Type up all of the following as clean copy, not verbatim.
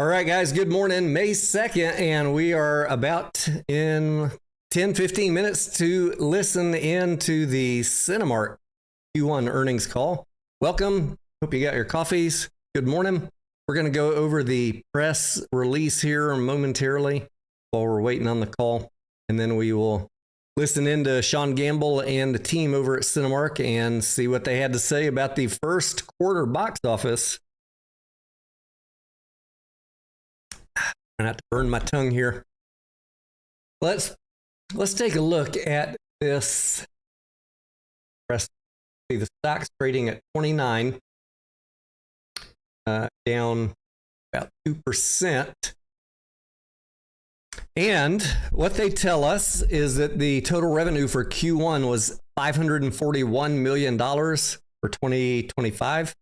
All right, guys, good morning. May 2nd, and we are about in 10-15 minutes to listen in to the Cinemark Q1 earnings call. Welcome. Hope you got your coffees. Good morning. We're going to go over the press release here momentarily while we're waiting on the call, and then we will listen in to Sean Gamble and the team over at Cinemark and see what they had to say about the first quarter box office. I have to burn my tongue here. Let's take a look at this. See, the stock's trading at 29, down about 2%. And what they tell us is that the total revenue for Q1 was $541 million for 2025.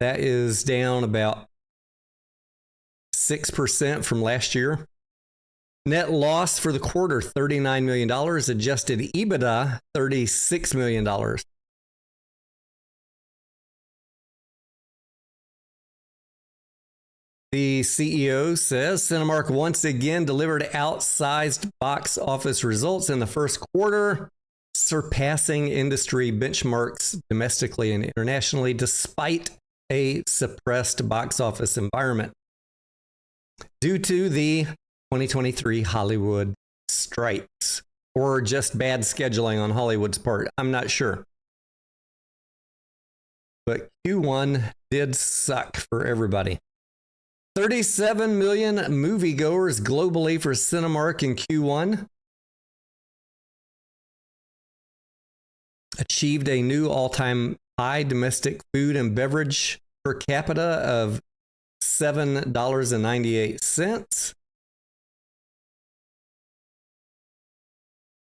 That is down about 6% from last year. Net loss for the quarter, $39 million. Adjusted EBITDA, $36 million. The CEO says Cinemark once again delivered outsized box office results in the first quarter, surpassing industry benchmarks domestically and internationally despite a suppressed box office environment due to the 2023 Hollywood strikes, or just bad scheduling on Hollywood's part. I'm not sure. But Q1 did suck for everybody. 37 million moviegoers globally for Cinemark in Q1. Achieved a new all-time high domestic food and beverage per capita of $7.98.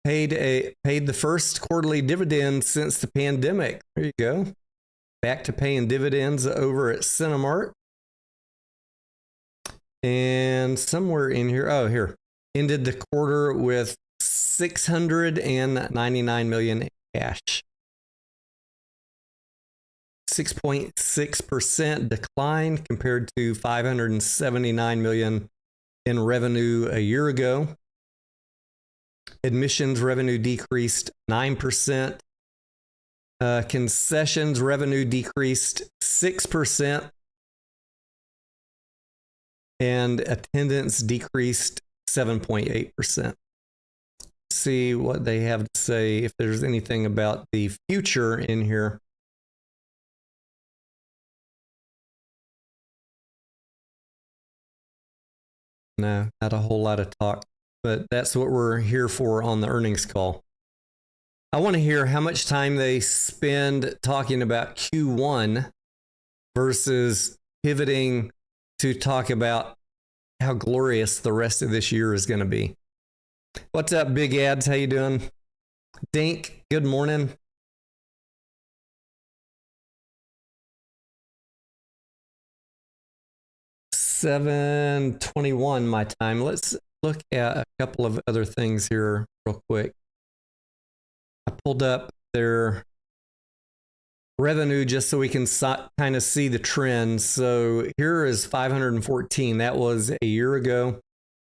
Paid the first quarterly dividend since the pandemic. There you go. Back to paying dividends over at Cinemark. And somewhere in here, oh, here, ended the quarter with $699 million in cash. 6.6% decline compared to $579 million in revenue a year ago. Admissions revenue decreased 9%. Concessions revenue decreased 6%. And attendance decreased 7.8%. See what they have to say, if there's anything about the future in here. No, not a whole lot of talk, but that's what we're here for on the earnings call. I want to hear how much time they spend talking about Q1 versus pivoting to talk about how glorious the rest of this year is going to be. What's up, Big Ads? How you doing? Dink, good morning. $7:21 my time. Let's look at a couple of other things here real quick. I pulled up their revenue just so we can kind of see the trend. So here is 514. That was a year ago.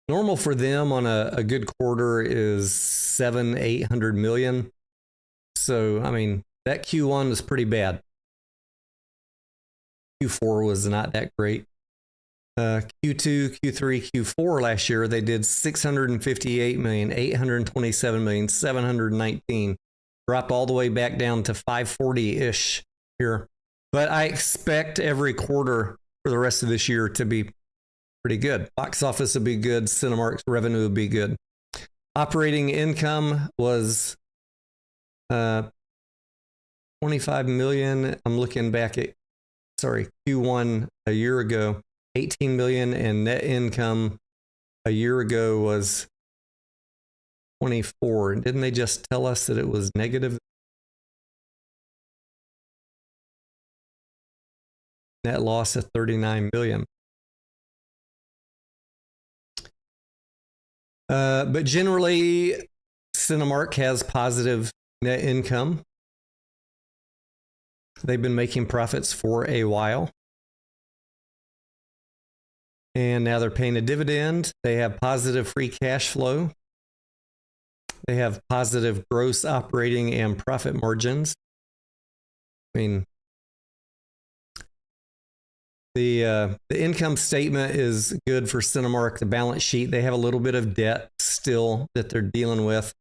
Normal for them on a good quarter is 700-800 million. So, I mean, that Q1 was pretty bad. Q4 was not that great. Q2, Q3, Q4 last year, they did 658 million, 827 million, 719. Drop all the way back down to 540-ish here. But I expect every quarter for the rest of this year to be pretty good. Box office will be good. Cinemark's revenue will be good. Operating income was 25 million. I'm looking back at, Q1 a year ago, 18 million, and net income a year ago was 24. Didn't they just tell us that it was negative? Net loss of 39 million. But generally, Cinemark has positive net income. They've been making profits for a while. And now they're paying a dividend. They have positive free cash flow. They have positive gross operating and profit margins. I mean, the income statement is good for Cinemark. The balance sheet, they have a little bit of debt still that they're dealing with.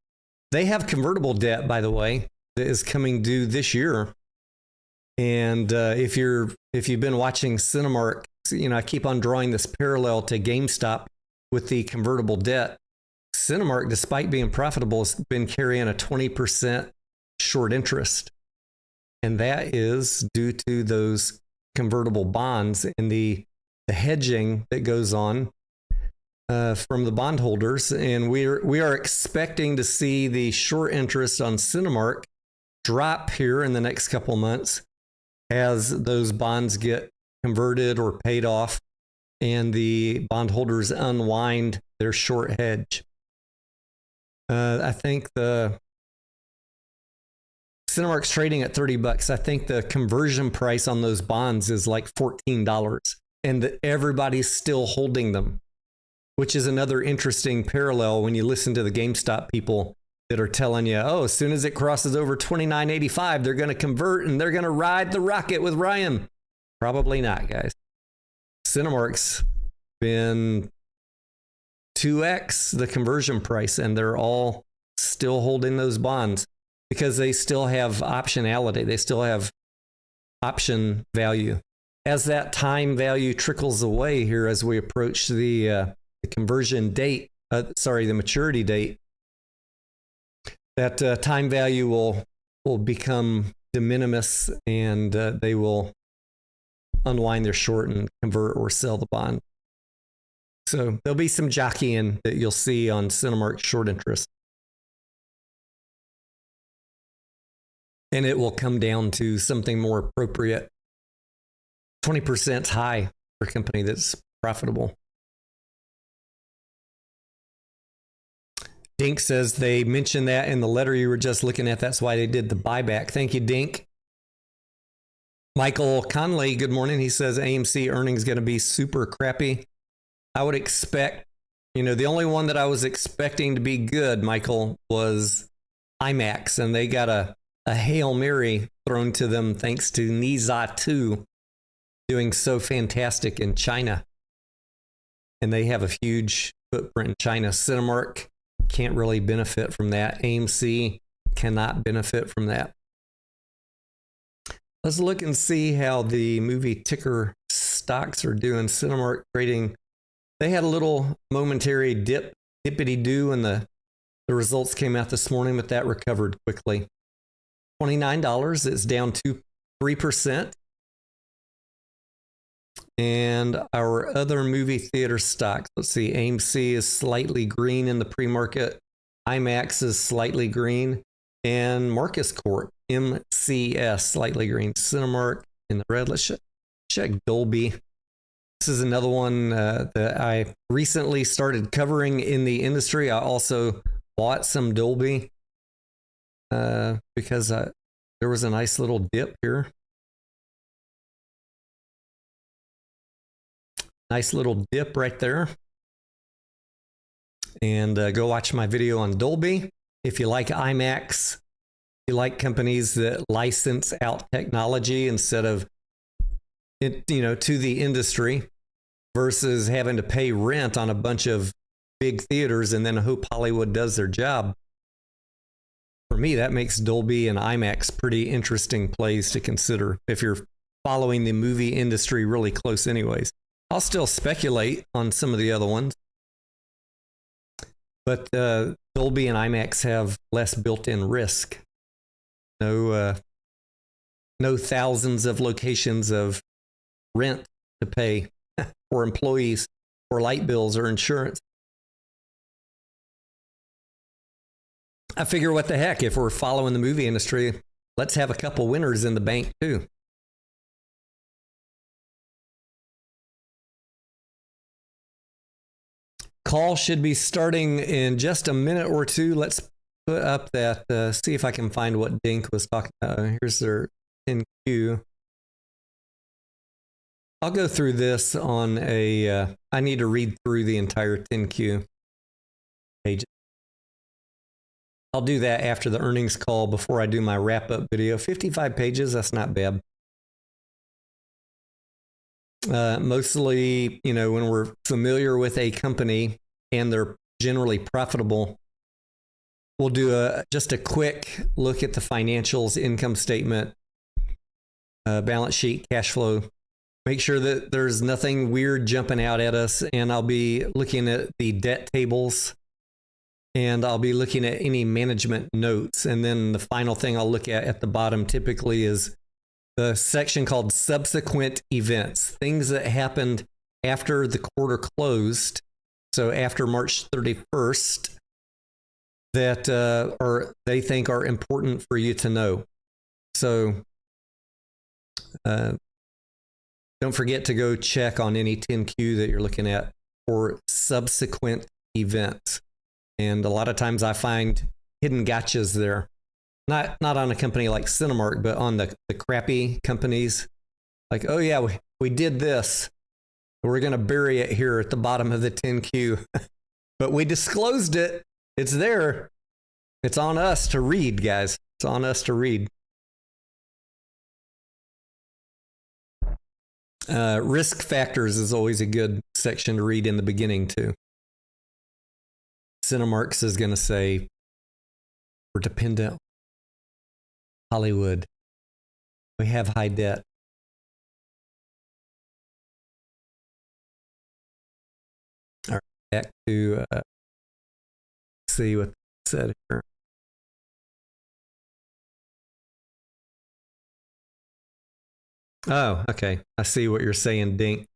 They have convertible debt, by the way, that is coming due this year. And if you've been watching Cinemark, I keep on drawing this parallel to GameStop with the convertible debt. Cinemark, despite being profitable, has been carrying a 20% short interest. And that is due to those convertible bonds and the hedging that goes on from the bondholders. And we are expecting to see the short interest on Cinemark drop here in the next couple months as those bonds get converted or paid off and the bondholders unwind their short hedge. I think the Cinemark's trading at $30. I think the conversion price on those bonds is like $14, and everybody's still holding them, which is another interesting parallel when you listen to the GameStop people that are telling you, oh, as soon as it crosses over $29.85, they're going to convert and they're going to ride the rocket with Ryan. Probably not, guys. Cinemark's been 2x the conversion price, and they're all still holding those bonds because they still have optionality. They still have option value. As that time value trickles away here, as we approach the conversion date, the maturity date, that time value will become de minimis, and they will unwind their short and convert or sell the bond. So there'll be some jockeying that you'll see on Cinemark short interest. And it will come down to something more appropriate. 20% is high for a company that's profitable. Dink says they mentioned that in the letter you were just looking at. That's why they did the buyback. Thank you, Dink. Michael Conley, good morning. He says AMC earnings going to be super crappy. I would expect, the only one that I was expecting to be good, Michael, was IMAX, and they got a Hail Mary thrown to them thanks to Niza 2 doing so fantastic in China. And they have a huge footprint in China. Cinemark can't really benefit from that. AMC cannot benefit from that. Let's look and see how the movie ticker stocks are doing. Cinemark trading. They had a little momentary dippity-doo, and the results came out this morning, but that recovered quickly. $29, it's down 3%. And our other movie theater stocks, let's see, AMC is slightly green in the pre-market. IMAX is slightly green. And Marcus Corp, MCS, slightly green. Cinemark in the red. Let's check Dolby. This is another one that I recently started covering in the industry. I also bought some Dolby because there was a nice little dip here. Nice little dip right there. And go watch my video on Dolby. If you like IMAX, you like companies that license out technology instead of it, to the industry, versus having to pay rent on a bunch of big theaters and then hope Hollywood does their job. For me, that makes Dolby and IMAX pretty interesting plays to consider if you're following the movie industry really close anyways. I'll still speculate on some of the other ones. But Dolby and IMAX have less built-in risk. No thousands of locations of rent to pay for employees, or light bills, or insurance. I figure, what the heck, if we're following the movie industry, let's have a couple winners in the bank too. Call should be starting in just a minute or two. Let's put up that, see if I can find what Dink was talking about. Here's their NQ. I'll go through this on a. I need to read through the entire 10Q page. I'll do that after the earnings call before I do my wrap up video. 55 pages, that's not bad. Mostly, when we're familiar with a company and they're generally profitable, we'll do just a quick look at the financials, income statement, balance sheet, cash flow. Make sure that there's nothing weird jumping out at us. And I'll be looking at the debt tables, and I'll be looking at any management notes. And then the final thing I'll look at the bottom typically is the section called subsequent events, things that happened after the quarter closed. So after March 31st, that they think are important for you to know. So don't forget to go check on any 10Q that you're looking at for subsequent events. And a lot of times I find hidden gotchas there. Not on a company like Cinemark, but on the crappy companies. Like, oh yeah, we did this. We're going to bury it here at the bottom of the 10Q. But we disclosed it. It's there. It's on us to read, guys. It's on us to read. Risk factors is always a good section to read in the beginning, too. Cinemark is going to say, we're dependent on Hollywood. We have high debt. All right, back to see what it said here. Oh, okay. I see what you're saying, Dink.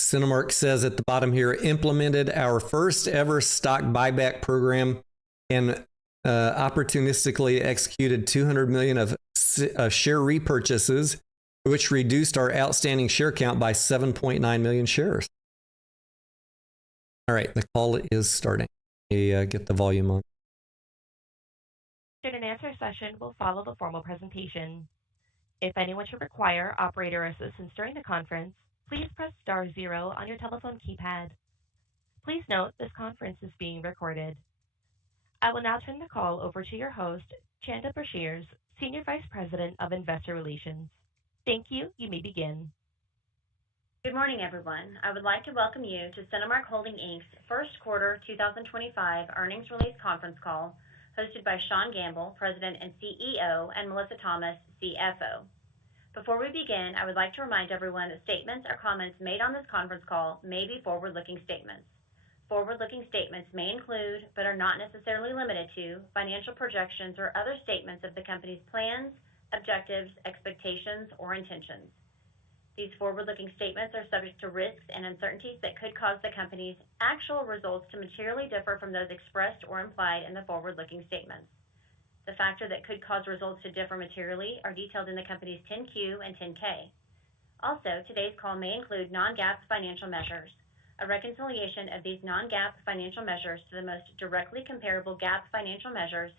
Cinemark says at the bottom here, implemented our first ever stock buyback program and opportunistically executed 200 million of share repurchases, which reduced our outstanding share count by 7.9 million shares. All right, the call is starting. Get the volume on. Question and answer session will follow the formal presentation. If anyone should require operator assistance during the conference, please press star 0 on your telephone keypad. Please note this conference is being recorded. I will now turn the call over to your host, Chanda Brashears, Senior Vice President of Investor Relations. Thank you. You may begin. Good morning, everyone. I would like to welcome you to Cinemark Holding Inc.'s first quarter 2025 earnings release conference call, hosted by Sean Gamble, President and CEO, and Melissa Thomas, CFO. Before we begin, I would like to remind everyone that statements or comments made on this conference call may be forward-looking statements. Forward-looking statements may include, but are not necessarily limited to, financial projections or other statements of the company's plans, objectives, expectations, or intentions. These forward-looking statements are subject to risks and uncertainties that could cause the company's actual results to materially differ from those expressed or implied in the forward-looking statements. The factors that could cause results to differ materially are detailed in the company's 10Q and 10K. Also, today's call may include non-GAAP financial measures. A reconciliation of these non-GAAP financial measures to the most directly comparable GAAP financial measures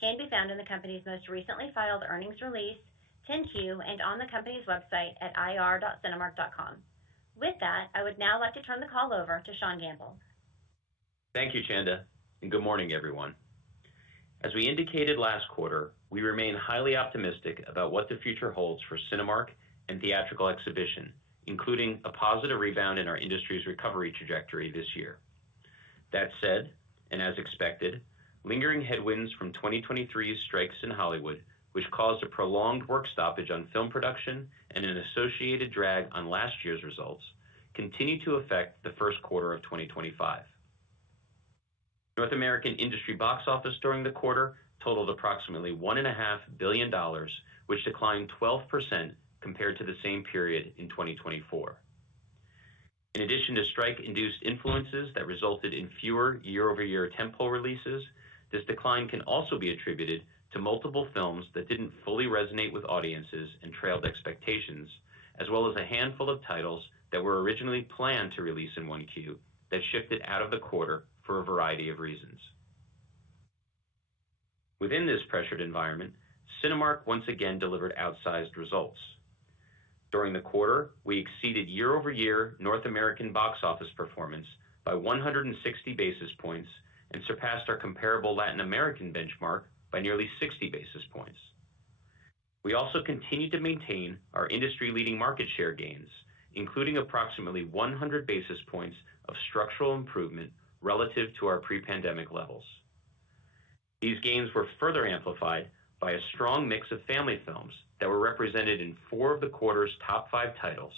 can be found in the company's most recently filed earnings release, 10Q, and on the company's website at ir.cinemark.com. With that, I would now like to turn the call over to Sean Gamble. Thank you, Chanda, and good morning, everyone. As we indicated last quarter, we remain highly optimistic about what the future holds for Cinemark and theatrical exhibition, including a positive rebound in our industry's recovery trajectory this year. That said, and as expected, lingering headwinds from 2023's strikes in Hollywood, which caused a prolonged work stoppage on film production and an associated drag on last year's results, continue to affect the first quarter of 2025. North American industry box office during the quarter totaled approximately $1.5 billion, which declined 12% compared to the same period in 2024. In addition to strike-induced influences that resulted in fewer year-over-year tentpole releases, this decline can also be attributed to multiple films that didn't fully resonate with audiences and trailed expectations, as well as a handful of titles that were originally planned to release in 1Q that shifted out of the quarter for a variety of reasons. Within this pressured environment, Cinemark once again delivered outsized results. During the quarter, we exceeded year-over-year North American box office performance by 160 basis points and surpassed our comparable Latin American benchmark by nearly 60 basis points. We also continued to maintain our industry-leading market share gains, including approximately 100 basis points of structural improvement relative to our pre-pandemic levels. These gains were further amplified by a strong mix of family films that were represented in 4 of the quarter's top 5 titles,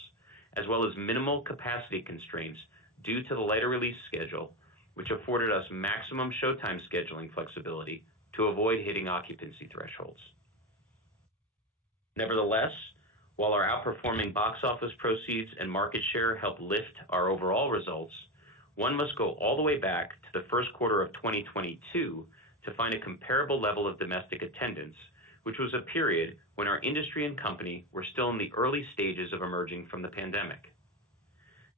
as well as minimal capacity constraints due to the lighter release schedule, which afforded us maximum showtime scheduling flexibility to avoid hitting occupancy thresholds. Nevertheless, while our outperforming box office proceeds and market share helped lift our overall results, one must go all the way back to the first quarter of 2022 to find a comparable level of domestic attendance, which was a period when our industry and company were still in the early stages of emerging from the pandemic.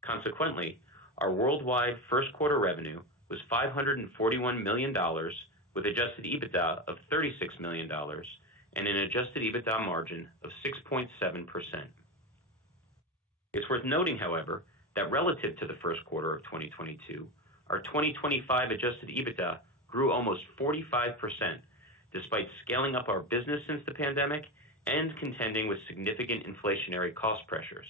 Consequently, our worldwide first quarter revenue was $541 million, with adjusted EBITDA of $36 million and an adjusted EBITDA margin of 6.7%. It's worth noting, however, that relative to the first quarter of 2022, our 2025 adjusted EBITDA grew almost 45%, despite scaling up our business since the pandemic and contending with significant inflationary cost pressures.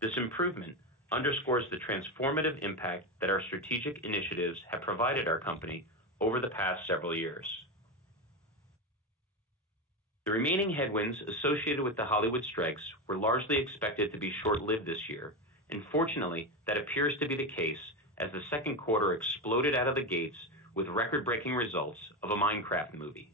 This improvement underscores the transformative impact that our strategic initiatives have provided our company over the past several years. The remaining headwinds associated with the Hollywood strikes were largely expected to be short-lived this year, and fortunately, that appears to be the case as the second quarter exploded out of the gates with record-breaking results of a Minecraft movie.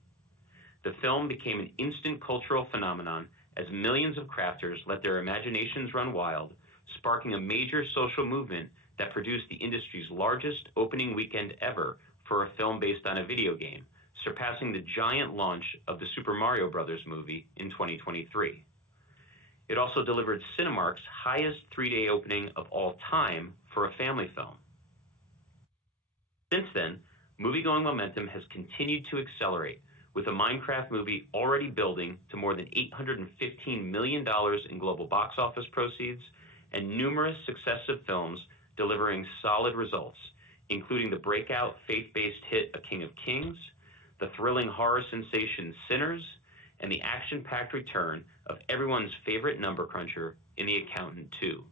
The film became an instant cultural phenomenon as millions of crafters let their imaginations run wild, sparking a major social movement that produced the industry's largest opening weekend ever for a film based on a video game, surpassing the giant launch of the Super Mario Bros. Movie in 2023. It also delivered Cinemark's highest 3-day opening of all time for a family film. Since then, moviegoing momentum has continued to accelerate, with the Minecraft movie already building to more than $815 million in global box office proceeds and numerous successive films delivering solid results, including the breakout faith-based hit A King of Kings, the thrilling horror sensation Sinners, and the action-packed return of everyone's favorite number cruncher in The Accountant 2.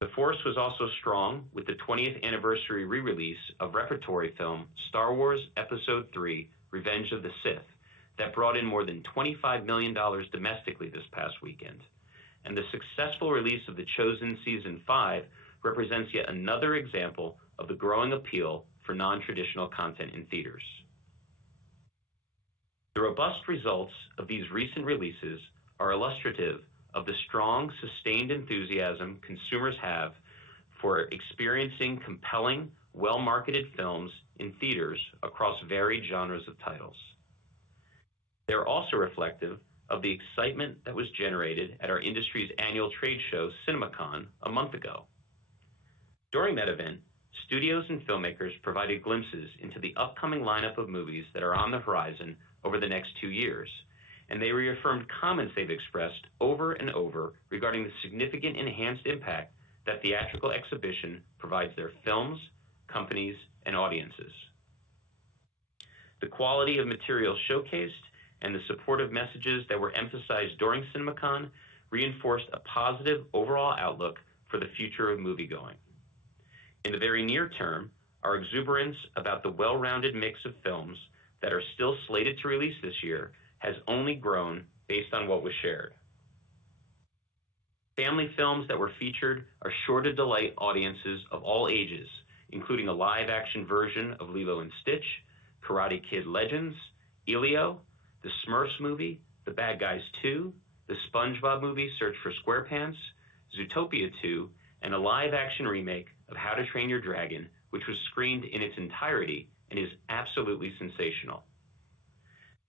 The force was also strong with the 20th anniversary re-release of repertory film Star Wars Episode III: Revenge of the Sith that brought in more than $25 million domestically this past weekend. And the successful release of The Chosen Season 5 represents yet another example of the growing appeal for non-traditional content in theaters. The robust results of these recent releases are illustrative of the strong, sustained enthusiasm consumers have for experiencing compelling, well-marketed films in theaters across varied genres of titles. They're also reflective of the excitement that was generated at our industry's annual trade show, CinemaCon, a month ago. During that event, studios and filmmakers provided glimpses into the upcoming lineup of movies that are on the horizon over the next 2 years, and they reaffirmed comments they've expressed over and over regarding the significant enhanced impact that theatrical exhibition provides their films, companies, and audiences. The quality of materials showcased and the supportive messages that were emphasized during CinemaCon reinforced a positive overall outlook for the future of moviegoing. In the very near term, our exuberance about the well-rounded mix of films that are still slated to release this year has only grown based on what was shared. Family films that were featured are sure to delight audiences of all ages, including a live-action version of Lilo and Stitch, Karate Kid Legends, Elio, the Smurfs movie, The Bad Guys 2, the SpongeBob movie Search for SquarePants, Zootopia 2, and a live-action remake of How to Train Your Dragon, which was screened in its entirety and is absolutely sensational.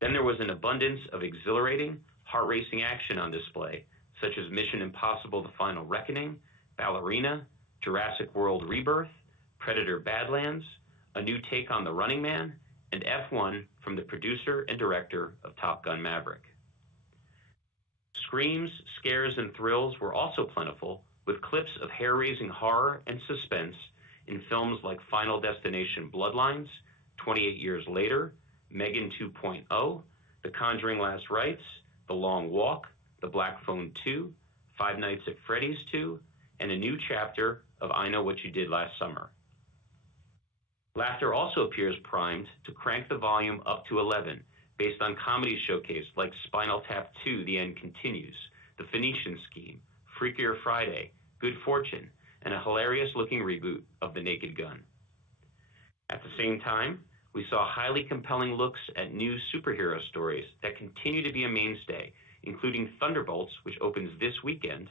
Then there was an abundance of exhilarating, heart-racing action on display, such as Mission Impossible: The Final Reckoning, Ballerina, Jurassic World Rebirth, Predator: Badlands, a new take on The Running Man, and F1 from the producer and director of Top Gun: Maverick. Screams, scares, and thrills were also plentiful, with clips of hair-raising horror and suspense in films like Final Destination Bloodlines, 28 Years Later, Megan 2.0, The Conjuring Last Rites, The Long Walk, The Black Phone 2, Five Nights at Freddy's 2, and a new chapter of I Know What You Did Last Summer. Laughter also appears primed to crank the volume up to 11, based on comedy showcase like Spinal Tap 2, The End Continues, The Phoenician Scheme, Freakier Friday, Good Fortune, and a hilarious-looking reboot of The Naked Gun. At the same time, we saw highly compelling looks at new superhero stories that continue to be a mainstay, including Thunderbolts, which opens this weekend,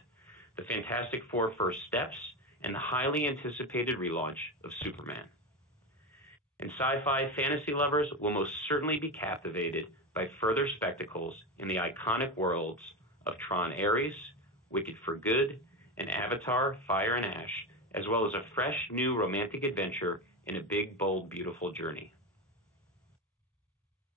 The Fantastic Four First Steps, and the highly anticipated relaunch of Superman. And sci-fi fantasy lovers will most certainly be captivated by further spectacles in the iconic worlds of Tron Ares, Wicked for Good, and Avatar Fire and Ash, as well as a fresh new romantic adventure in a big, bold, beautiful journey.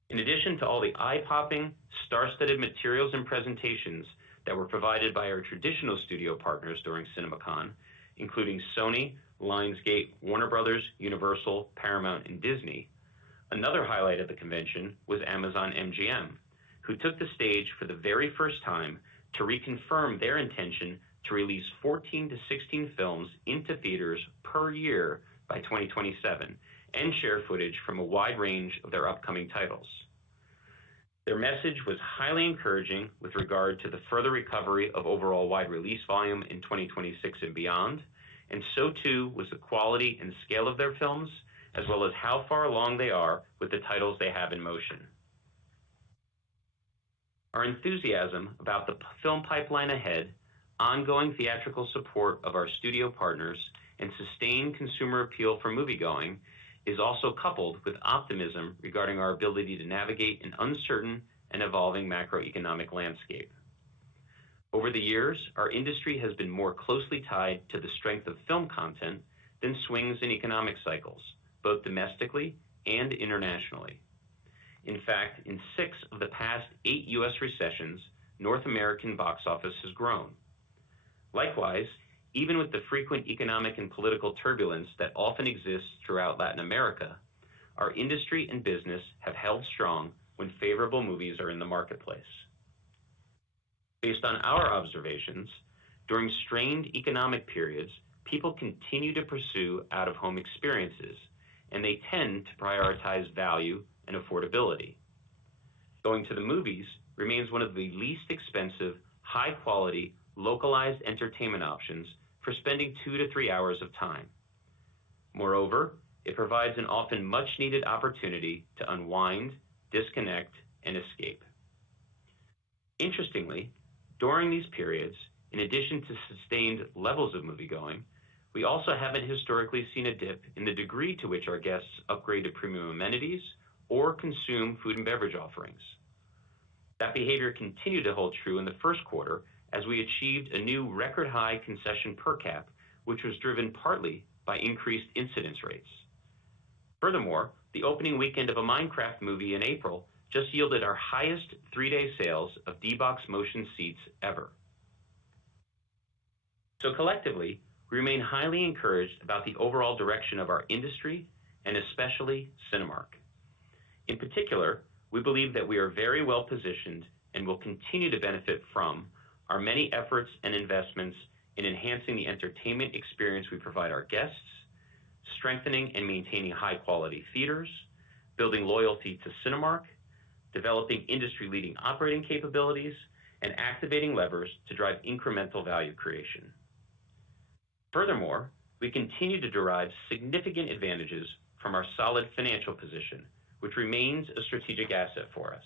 In addition to all the eye-popping, star-studded materials and presentations that were provided by our traditional studio partners during CinemaCon, including Sony, Lionsgate, Warner Brothers, Universal, Paramount, and Disney, another highlight of the convention was Amazon MGM, who took the stage for the very first time to reconfirm their intention to release 14 to 16 films into theaters per year by 2027 and share footage from a wide range of their upcoming titles. Their message was highly encouraging with regard to the further recovery of overall wide release volume in 2026 and beyond, and so too was the quality and scale of their films, as well as how far along they are with the titles they have in motion. Our enthusiasm about the film pipeline ahead, ongoing theatrical support of our studio partners, and sustained consumer appeal for moviegoing is also coupled with optimism regarding our ability to navigate an uncertain and evolving macroeconomic landscape. Over the years, our industry has been more closely tied to the strength of film content than swings in economic cycles, both domestically and internationally. In fact, in 6 of the past 8 U.S. recessions, North American box office has grown. Likewise, even with the frequent economic and political turbulence that often exists throughout Latin America, our industry and business have held strong when favorable movies are in the marketplace. Based on our observations, during strained economic periods, people continue to pursue out-of-home experiences, and they tend to prioritize value and affordability. Going to the movies remains one of the least expensive, high-quality, localized entertainment options for spending 2 to 3 hours of time. Moreover, it provides an often much-needed opportunity to unwind, disconnect, and escape. Interestingly, during these periods, in addition to sustained levels of moviegoing, we also haven't historically seen a dip in the degree to which our guests upgrade to premium amenities or consume food and beverage offerings. That behavior continued to hold true in the first quarter as we achieved a new record high concession per cap, which was driven partly by increased incidence rates. Furthermore, the opening weekend of a Minecraft movie in April just yielded our highest 3-day sales of D-Box motion seats ever. So collectively, we remain highly encouraged about the overall direction of our industry and especially Cinemark. In particular, we believe that we are very well positioned and will continue to benefit from our many efforts and investments in enhancing the entertainment experience we provide our guests, strengthening and maintaining high-quality theaters, building loyalty to Cinemark, developing industry-leading operating capabilities, and activating levers to drive incremental value creation. Furthermore, we continue to derive significant advantages from our solid financial position, which remains a strategic asset for us.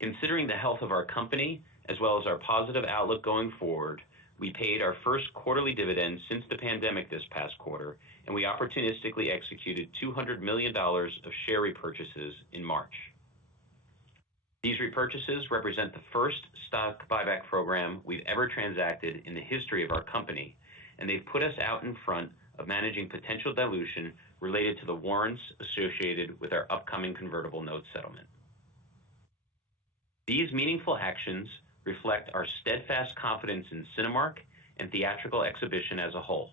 Considering the health of our company, as well as our positive outlook going forward, we paid our first quarterly dividend since the pandemic this past quarter, and we opportunistically executed $200 million of share repurchases in March. These repurchases represent the first stock buyback program we've ever transacted in the history of our company, and they've put us out in front of managing potential dilution related to the warrants associated with our upcoming convertible note settlement. These meaningful actions reflect our steadfast confidence in Cinemark and theatrical exhibition as a whole.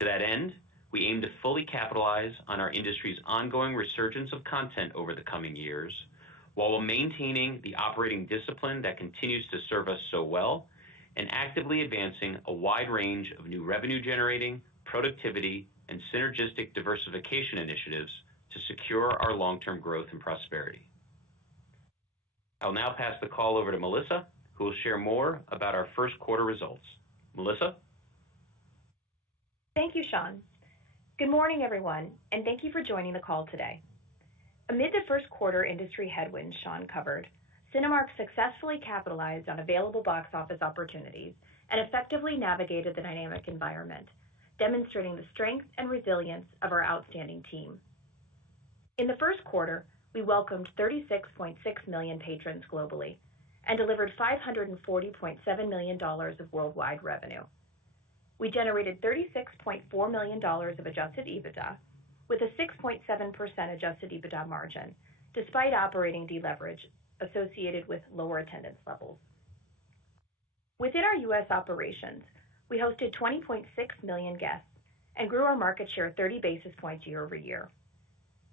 To that end, we aim to fully capitalize on our industry's ongoing resurgence of content over the coming years, while maintaining the operating discipline that continues to serve us so well and actively advancing a wide range of new revenue-generating, productivity, and synergistic diversification initiatives to secure our long-term growth and prosperity. I'll now pass the call over to Melissa, who will share more about our first quarter results. Melissa? Thank you, Sean. Good morning, everyone, and thank you for joining the call today. Amid the first quarter industry headwinds Sean covered, Cinemark successfully capitalized on available box office opportunities and effectively navigated the dynamic environment, demonstrating the strength and resilience of our outstanding team. In the first quarter, we welcomed 36.6 million patrons globally and delivered $540.7 million of worldwide revenue. We generated $36.4 million of adjusted EBITDA with a 6.7% adjusted EBITDA margin, despite operating deleverage associated with lower attendance levels. Within our U.S. operations, we hosted 20.6 million guests and grew our market share 30 basis points year over year.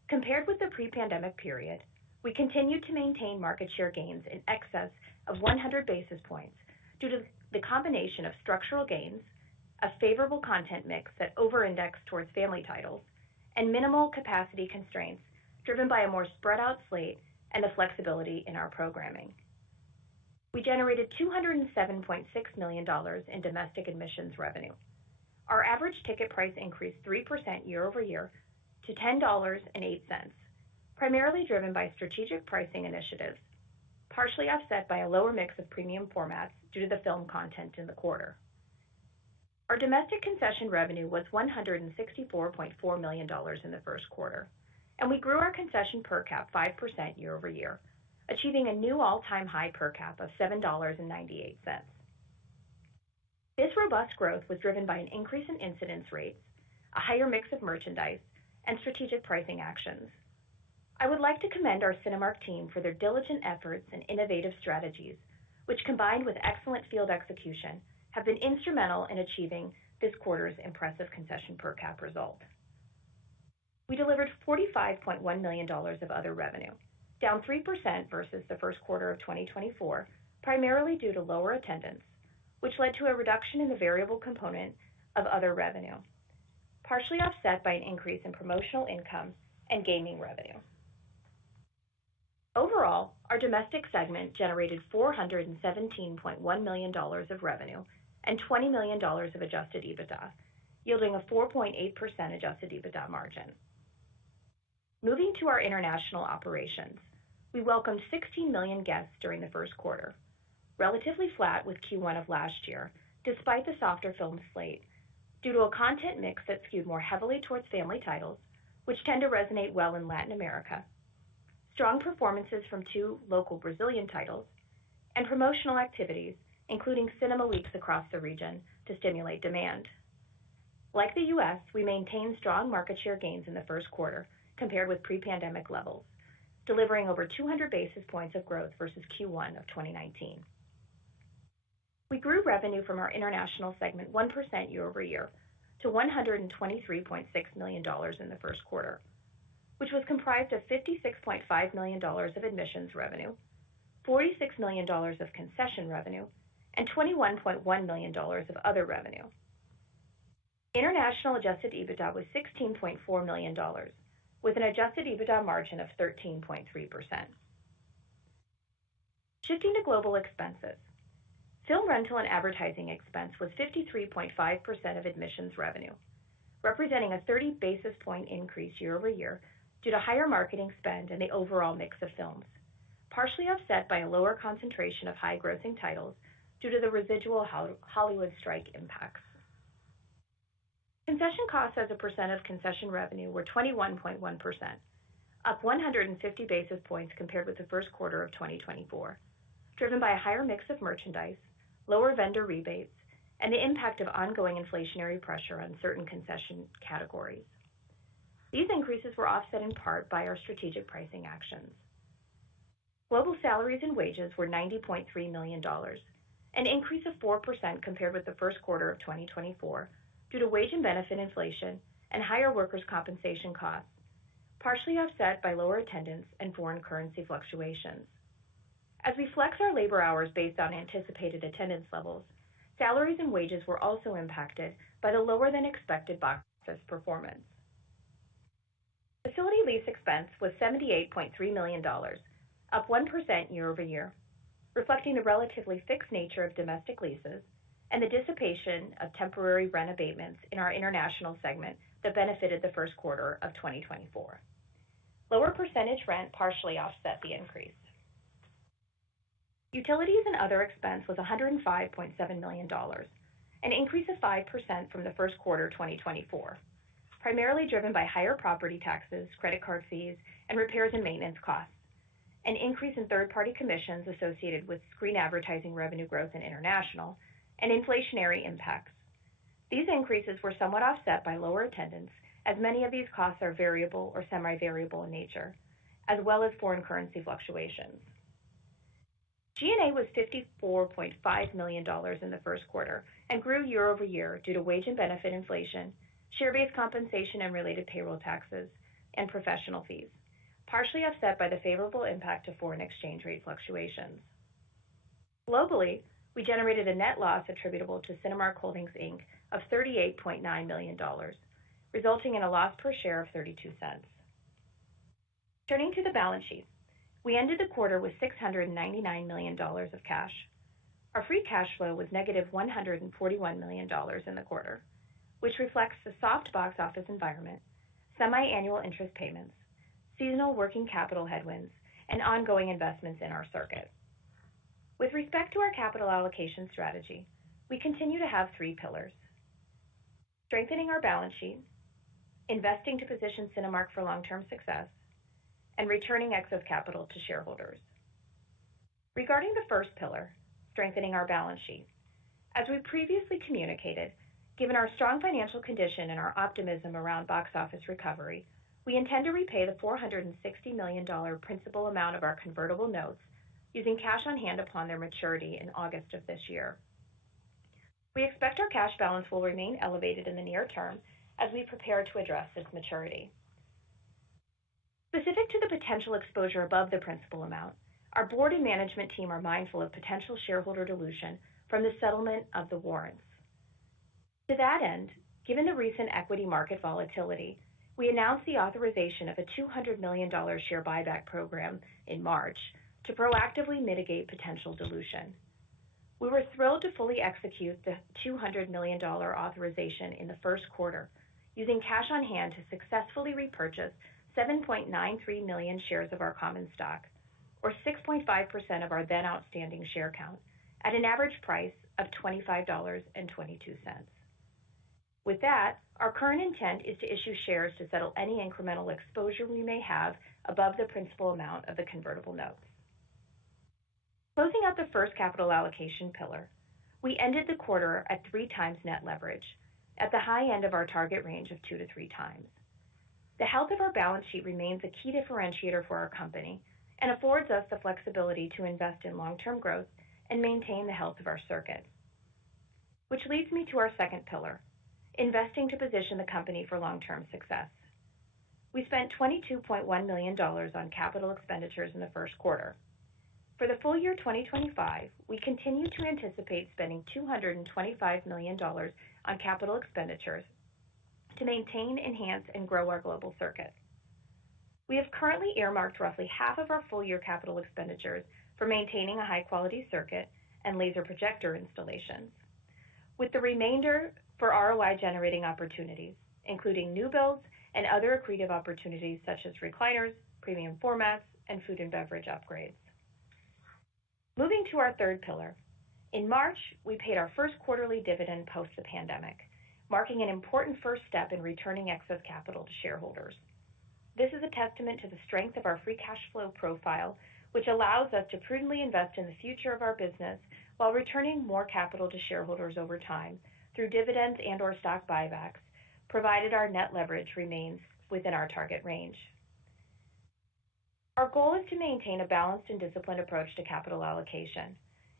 Compared with the pre-pandemic period, we continued to maintain market share gains in excess of 100 basis points due to the combination of structural gains, a favorable content mix that over-indexed towards family titles, and minimal capacity constraints driven by a more spread-out slate and the flexibility in our programming. We generated $207.6 million in domestic admissions revenue. Our average ticket price increased 3% year over year to $10.08, primarily driven by strategic pricing initiatives, partially offset by a lower mix of premium formats due to the film content in the quarter. Our domestic concession revenue was $164.4 million in the first quarter, and we grew our concession per cap 5% year over year, achieving a new all-time high per cap of $7.98. This robust growth was driven by an increase in incidence rates, a higher mix of merchandise, and strategic pricing actions. I would like to commend our Cinemark team for their diligent efforts and innovative strategies, which combined with excellent field execution, have been instrumental in achieving this quarter's impressive concession per cap result. We delivered $45.1 million of other revenue, down 3% versus the first quarter of 2024, primarily due to lower attendance, which led to a reduction in the variable component of other revenue, partially offset by an increase in promotional income and gaming revenue. Overall, our domestic segment generated $417.1 million of revenue and $20 million of adjusted EBITDA, yielding a 4.8% adjusted EBITDA margin. Moving to our international operations, we welcomed 16 million guests during the first quarter, relatively flat with Q1 of last year, despite the softer film slate, due to a content mix that skewed more heavily towards family titles, which tend to resonate well in Latin America, strong performances from 2 local Brazilian titles, and promotional activities, including cinema weeks across the region to stimulate demand. Like the U.S., we maintained strong market share gains in the first quarter compared with pre-pandemic levels, delivering over 200 basis points of growth versus Q1 of 2019. We grew revenue from our international segment 1% year over year to $123.6 million in the first quarter, which was comprised of $56.5 million of admissions revenue, $46 million of concession revenue, and $21.1 million of other revenue. International adjusted EBITDA was $16.4 million, with an adjusted EBITDA margin of 13.3%. Shifting to global expenses, film rental and advertising expense was 53.5% of admissions revenue, representing a 30 basis point increase year over year due to higher marketing spend and the overall mix of films, partially offset by a lower concentration of high-grossing titles due to the residual Hollywood strike impacts. Concession costs as a percent of concession revenue were 21.1%, up 150 basis points compared with the first quarter of 2024, driven by a higher mix of merchandise, lower vendor rebates, and the impact of ongoing inflationary pressure on certain concession categories. These increases were offset in part by our strategic pricing actions. Global salaries and wages were $90.3 million, an increase of 4% compared with the first quarter of 2024 due to wage and benefit inflation and higher workers' compensation costs, partially offset by lower attendance and foreign currency fluctuations. As we flex our labor hours based on anticipated attendance levels, salaries and wages were also impacted by the lower than expected box office performance. Facility lease expense was $78.3 million, up 1% year over year, reflecting the relatively fixed nature of domestic leases and the dissipation of temporary rent abatements in our international segment that benefited the first quarter of 2024. Lower percentage rent partially offset the increase. Utilities and other expense was $105.7 million, an increase of 5% from the first quarter 2024, primarily driven by higher property taxes, credit card fees, and repairs and maintenance costs, an increase in third-party commissions associated with screen advertising revenue growth in international, and inflationary impacts. These increases were somewhat offset by lower attendance, as many of these costs are variable or semi-variable in nature, as well as foreign currency fluctuations. G&A was $54.5 million in the first quarter and grew year over year due to wage and benefit inflation, share-based compensation and related payroll taxes, and professional fees, partially offset by the favorable impact of foreign exchange rate fluctuations. Globally, we generated a net loss attributable to Cinemark Holdings, Inc. of $38.9 million, resulting in a loss per share of 32 cents. Turning to the balance sheet, we ended the quarter with $699 million of cash. Our free cash flow was negative $141 million in the quarter, which reflects the soft box office environment, semi-annual interest payments, seasonal working capital headwinds, and ongoing investments in our circuit. With respect to our capital allocation strategy, we continue to have three pillars: strengthening our balance sheet, investing to position Cinemark for long-term success, and returning excess capital to shareholders. Regarding the first pillar, strengthening our balance sheet, as we previously communicated, given our strong financial condition and our optimism around box office recovery, we intend to repay the $460 million principal amount of our convertible notes using cash on hand upon their maturity in August of this year. We expect our cash balance will remain elevated in the near term as we prepare to address this maturity. Specific to the potential exposure above the principal amount, our board and management team are mindful of potential shareholder dilution from the settlement of the warrants. To that end, given the recent equity market volatility, we announced the authorization of a $200 million share buyback program in March to proactively mitigate potential dilution. We were thrilled to fully execute the $200 million authorization in the first quarter, using cash on hand to successfully repurchase 7.93 million shares of our common stock, or 6.5% of our then outstanding share count, at an average price of $25.22. With that, our current intent is to issue shares to settle any incremental exposure we may have above the principal amount of the convertible notes. Closing out the first capital allocation pillar, we ended the quarter at 3 times net leverage, at the high end of our target range of 2 to 3 times. The health of our balance sheet remains a key differentiator for our company and affords us the flexibility to invest in long-term growth and maintain the health of our circuit. Which leads me to our second pillar, investing to position the company for long-term success. We spent $22.1 million on capital expenditures in the first quarter. For the full year 2025, we continue to anticipate spending $225 million on capital expenditures to maintain, enhance, and grow our global circuit. We have currently earmarked roughly half of our full-year capital expenditures for maintaining a high-quality circuit and laser projector installations, with the remainder for ROI-generating opportunities, including new builds and other accretive opportunities such as recliners, premium formats, and food and beverage upgrades. Moving to our third pillar, in March, we paid our first quarterly dividend post the pandemic, marking an important first step in returning excess capital to shareholders. This is a testament to the strength of our free cash flow profile, which allows us to prudently invest in the future of our business while returning more capital to shareholders over time through dividends and/or stock buybacks, provided our net leverage remains within our target range. Our goal is to maintain a balanced and disciplined approach to capital allocation,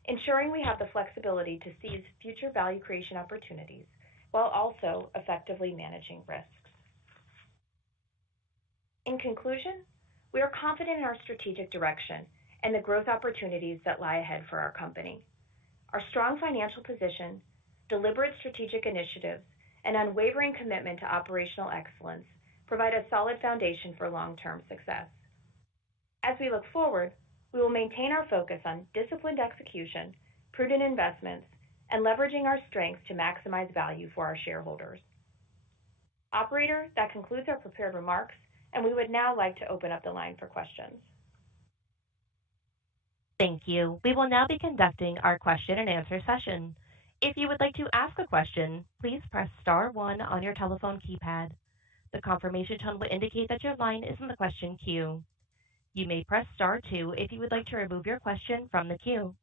ensuring we have the flexibility to seize future value creation opportunities while also effectively managing risks. In conclusion, we are confident in our strategic direction and the growth opportunities that lie ahead for our company. Our strong financial position, deliberate strategic initiatives, and unwavering commitment to operational excellence provide a solid foundation for long-term success. As we look forward, we will maintain our focus on disciplined execution, prudent investments, and leveraging our strengths to maximize value for our shareholders. Operator, that concludes our prepared remarks, and we would now like to open up the line for questions. Thank you. We will now be conducting our question and answer session. If you would like to ask a question, please press star one on your telephone keypad. The confirmation tone will indicate that your line is in the question queue. You may press star two if you would like to remove your question from the queue.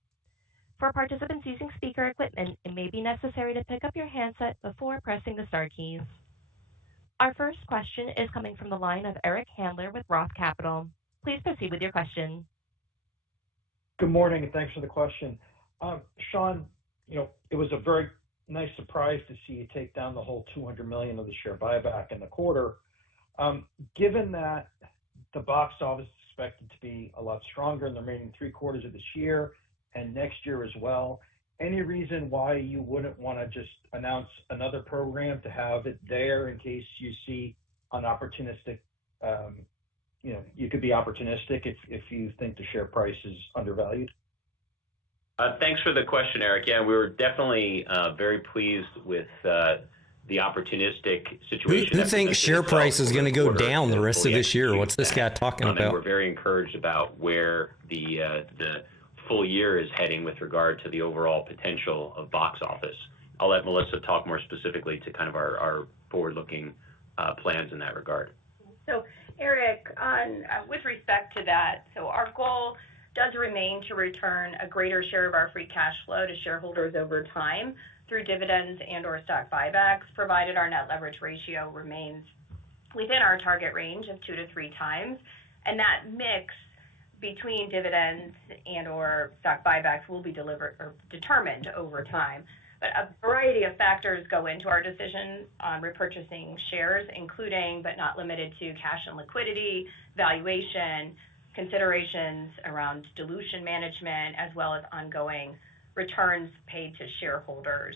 For participants using speaker equipment, it may be necessary to pick up your handset before pressing the star keys. Our first question is coming from the line of Eric Handler with Roth Capital. Please proceed with your question. Good morning, and thanks for the question. Sean, it was a very nice surprise to see you take down the whole $200 million of the share buyback in the quarter. Given that the box office is expected to be a lot stronger in the remaining 3 quarters of this year and next year as well, any reason why you wouldn't want to just announce another program to have it there in case you see an opportunistic, you could be opportunistic if you think the share price is undervalued? Thanks for the question, Eric. Yeah, we were definitely very pleased with the opportunistic situation. Who thinks share price is going to go down the rest of this year? What's this guy talking about? And we're very encouraged about where the full year is heading with regard to the overall potential of box office. I'll let Melissa talk more specifically to kind of our forward-looking plans in that regard. So, Eric, with respect to that, so our goal does remain to return a greater share of our free cash flow to shareholders over time through dividends and or stock buybacks, provided our net leverage ratio remains within our target range of 2 to 3 times. And that mix between dividends and or stock buybacks will be determined over time. But a variety of factors go into our decision on repurchasing shares, including but not limited to cash and liquidity, valuation, considerations around dilution management, as well as ongoing returns paid to shareholders.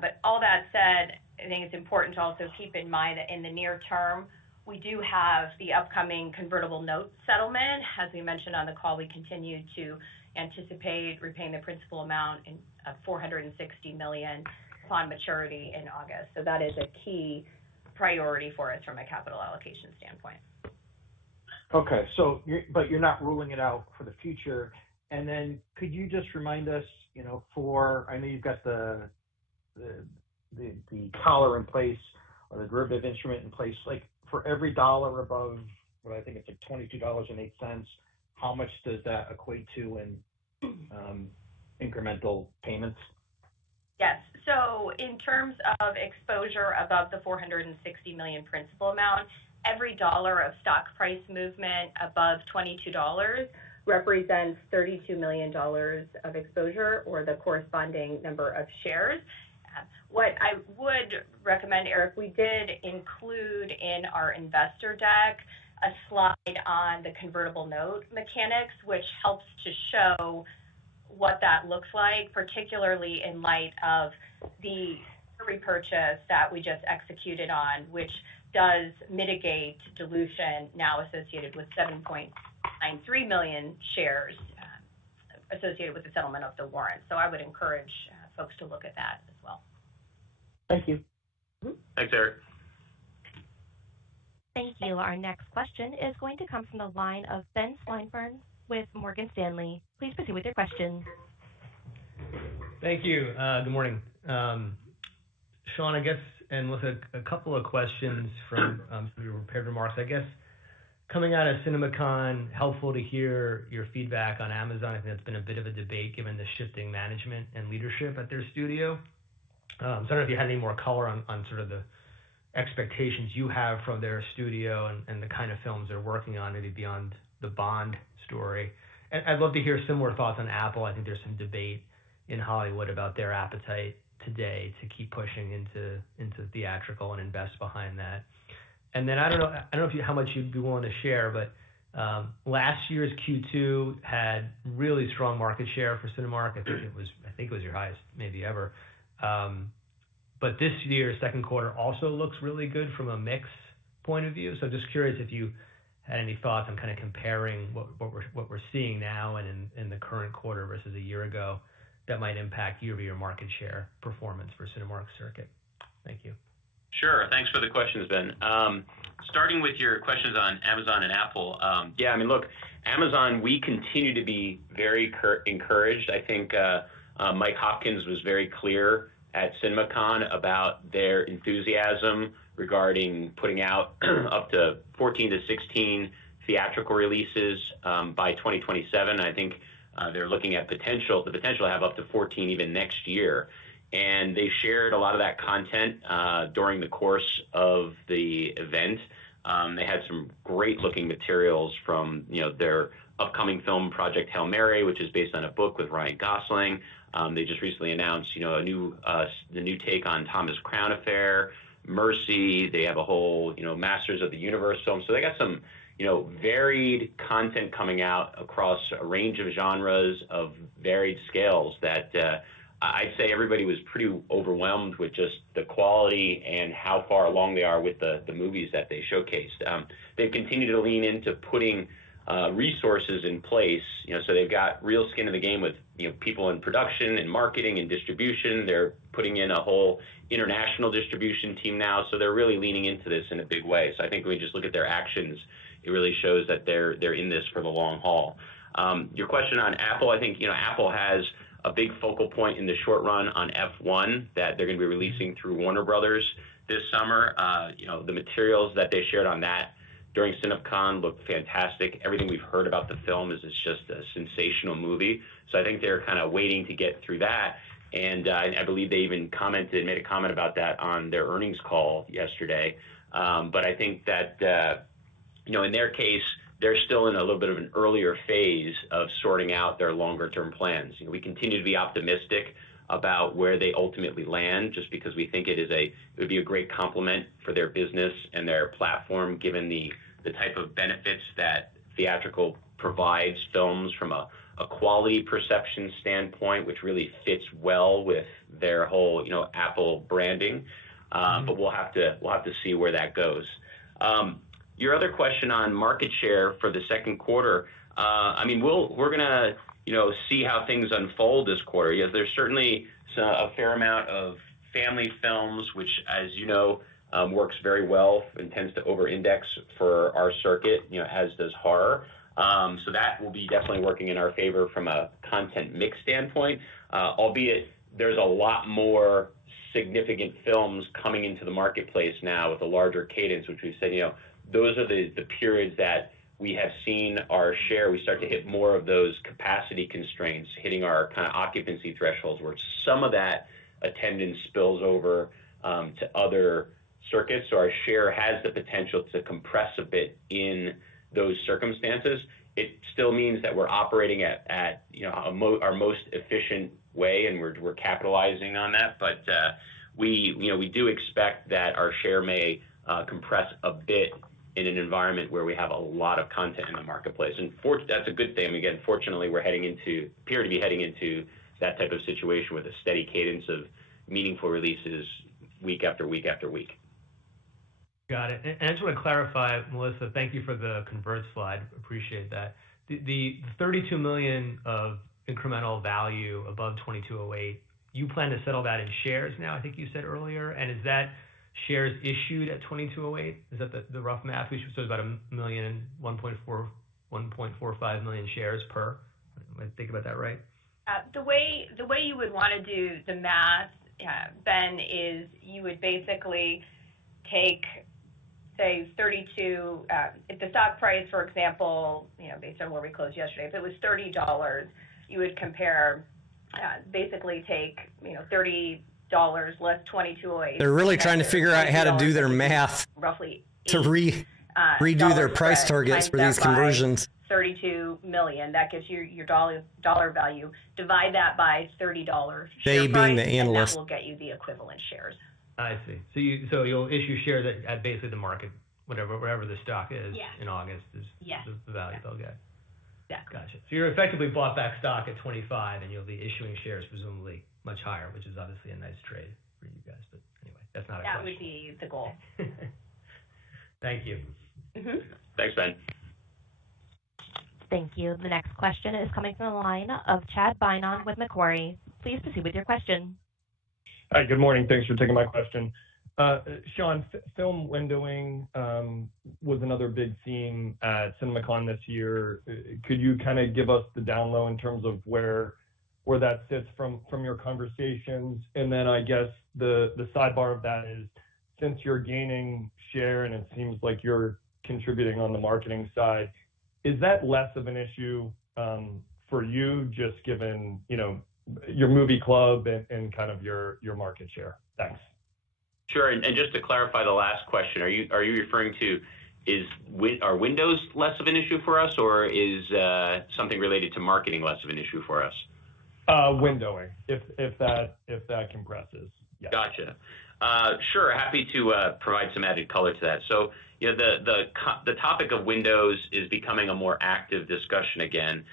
But all that said, I think it's important to also keep in mind that in the near term, we do have the upcoming convertible note settlement. As we mentioned on the call, we continue to anticipate repaying the principal amount of $460 million upon maturity in August. So that is a key priority for us from a capital allocation standpoint. Okay, but you're not ruling it out for the future. And then could you just remind us, I know you've got the collar in place or the derivative instrument in place, like for every dollar above what I think it's like $22.08, how much does that equate to in incremental payments? Yes. So in terms of exposure above the $460 million principal amount, every dollar of stock price movement above $22 represents $32 million of exposure, or the corresponding number of shares. What I would recommend, Eric, we did include in our investor deck a slide on the convertible note mechanics, which helps to show what that looks like, particularly in light of the repurchase that we just executed on, which does mitigate dilution now associated with 7.93 million shares associated with the settlement of the warrant. So I would encourage folks to look at that as well. Thank you. Thanks, Eric. Thank you. Our next question is going to come from the line of Ben Swinburne with Morgan Stanley. Please proceed with your question. Thank you. Good morning. Sean, I guess, and with a couple of questions from your prepared remarks. I guess coming out of CinemaCon, helpful to hear your feedback on Amazon. I think that's been a bit of a debate given the shifting management and leadership at their studio. So I don't know if you had any more color on sort of expectations you have from their studio and the kind of films they're working on, maybe beyond the Bond story. And I'd love to hear similar thoughts on Apple. I think there's some debate in Hollywood about their appetite today to keep pushing into theatrical and invest behind that. And then I don't know how much you'd be willing to share, but last year's Q2 had really strong market share for Cinemark. I think it was your highest maybe ever. But this year's second quarter also looks really good from a mix point of view. So just curious if you had any thoughts on kind of comparing what we're seeing now and in the current quarter versus a year ago that might impact year-over-year market share performance for Cinemark's circuit. Thank you. Sure. Thanks for the questions, Ben. Starting with your questions on Amazon and Apple. Look, Amazon, we continue to be very encouraged. I think Mike Hopkins was very clear at CinemaCon about their enthusiasm regarding putting out up to 14 to 16 theatrical releases by 2027. I think they're looking at the potential to have up to 14 even next year. And they shared a lot of that content during the course of the event. They had some great-looking materials from their upcoming film Project Hail Mary, which is based on a book with Ryan Gosling. They just recently announced the new take on Thomas Crown Affair, Mercy. They have a whole Masters of the Universe film. So they got some varied content coming out across a range of genres of varied scales that I'd say everybody was pretty overwhelmed with just the quality and how far along they are with the movies that they showcased. They've continued to lean into putting resources in place, so they've got real skin in the game with people in production and marketing and distribution. They're putting in a whole international distribution team now, so they're really leaning into this in a big way. So I think when we just look at their actions, it really shows that they're in this for the long haul. Your question on Apple, I think Apple has a big focal point in the short run on F1 that they're going to be releasing through Warner Brothers this summer. The materials that they shared on that during CinemaCon looked fantastic. Everything we've heard about the film is it's just a sensational movie. So I think they're kind of waiting to get through that. And I believe they even made a comment about that on their earnings call yesterday. But I think that, in their case, they're still in a little bit of an earlier phase of sorting out their longer-term plans. We continue to be optimistic about where they ultimately land, just because we think it would be a great complement for their business and their platform, given the type of benefits that theatrical provides films from a quality perception standpoint, which really fits well with their whole Apple branding. But we'll have to see where that goes. Your other question on market share for the second quarter, we're gonna see how things unfold this quarter. Yes, there's certainly a fair amount of family films, which, as you know, works very well and tends to over-index for our circuit, as does horror. So that will be definitely working in our favor from a content mix standpoint, albeit there's a lot more significant films coming into the marketplace now with a larger cadence, which we've said, those are the periods that we have seen our share. We start to hit more of those capacity constraints, hitting our kind of occupancy thresholds, where some of that attendance spills over to other circuits. So our share has the potential to compress a bit in those circumstances. It still means that we're operating at our most efficient way, and we're capitalizing on that. But we do expect that our share may compress a bit in an environment where we have a lot of content in the marketplace. And that's a good thing. Again, fortunately, we appear to be heading into that type of situation with a steady cadence of meaningful releases week after week after week. Got it. And I just want to clarify, Melissa, thank you for the convert slide. Appreciate that. The $32 million of incremental value above 2208, you plan to settle that in shares now, I think you said earlier. And is that shares issued at 2208? Is that the rough math? So it's about 1.45 million shares per. Am I thinking about that right? The way you would want to do the math, Ben, is you would basically take, say, 32. If the stock price, for example, based on where we closed yesterday, if it was $30, you would compare, basically take, 30 less 2208. They're really trying to figure out how to do their math roughly to redo their price targets for these conversions. 32 million. That gives you your dollar value. Divide that by $30 They share being price, the analyst. and that will get you the equivalent shares. I see. So you'll issue shares at basically the market, whatever the stock is in August is the value they'll get. Exactly. Gotcha. So you're effectively bought back stock at 25, and you'll be issuing shares presumably much higher, which is obviously a nice trade for you guys. But anyway, that's not a question. That would be the goal. Thank you. Mm-hmm. Thanks, Ben. Thank you. The next question is coming from the line of Chad Beynon with Macquarie. Please proceed with your question. Hi, good morning. Thanks for taking my question. Sean, film windowing was another big theme at CinemaCon this year. Could you kind of give us the down low in terms of where that sits from your conversations? And then I guess the sidebar of that is, since you're gaining share and it seems like you're contributing on the marketing side, is that less of an issue for you, just given, your movie club and kind of your market share? Thanks. Sure, and just to clarify the last question, are you referring to are windows less of an issue for us, or is something related to marketing less of an issue for us? Windowing, if that compresses. Yeah. Gotcha. Sure, happy to provide some added color to that. So, the topic of windows is becoming a more active discussion again.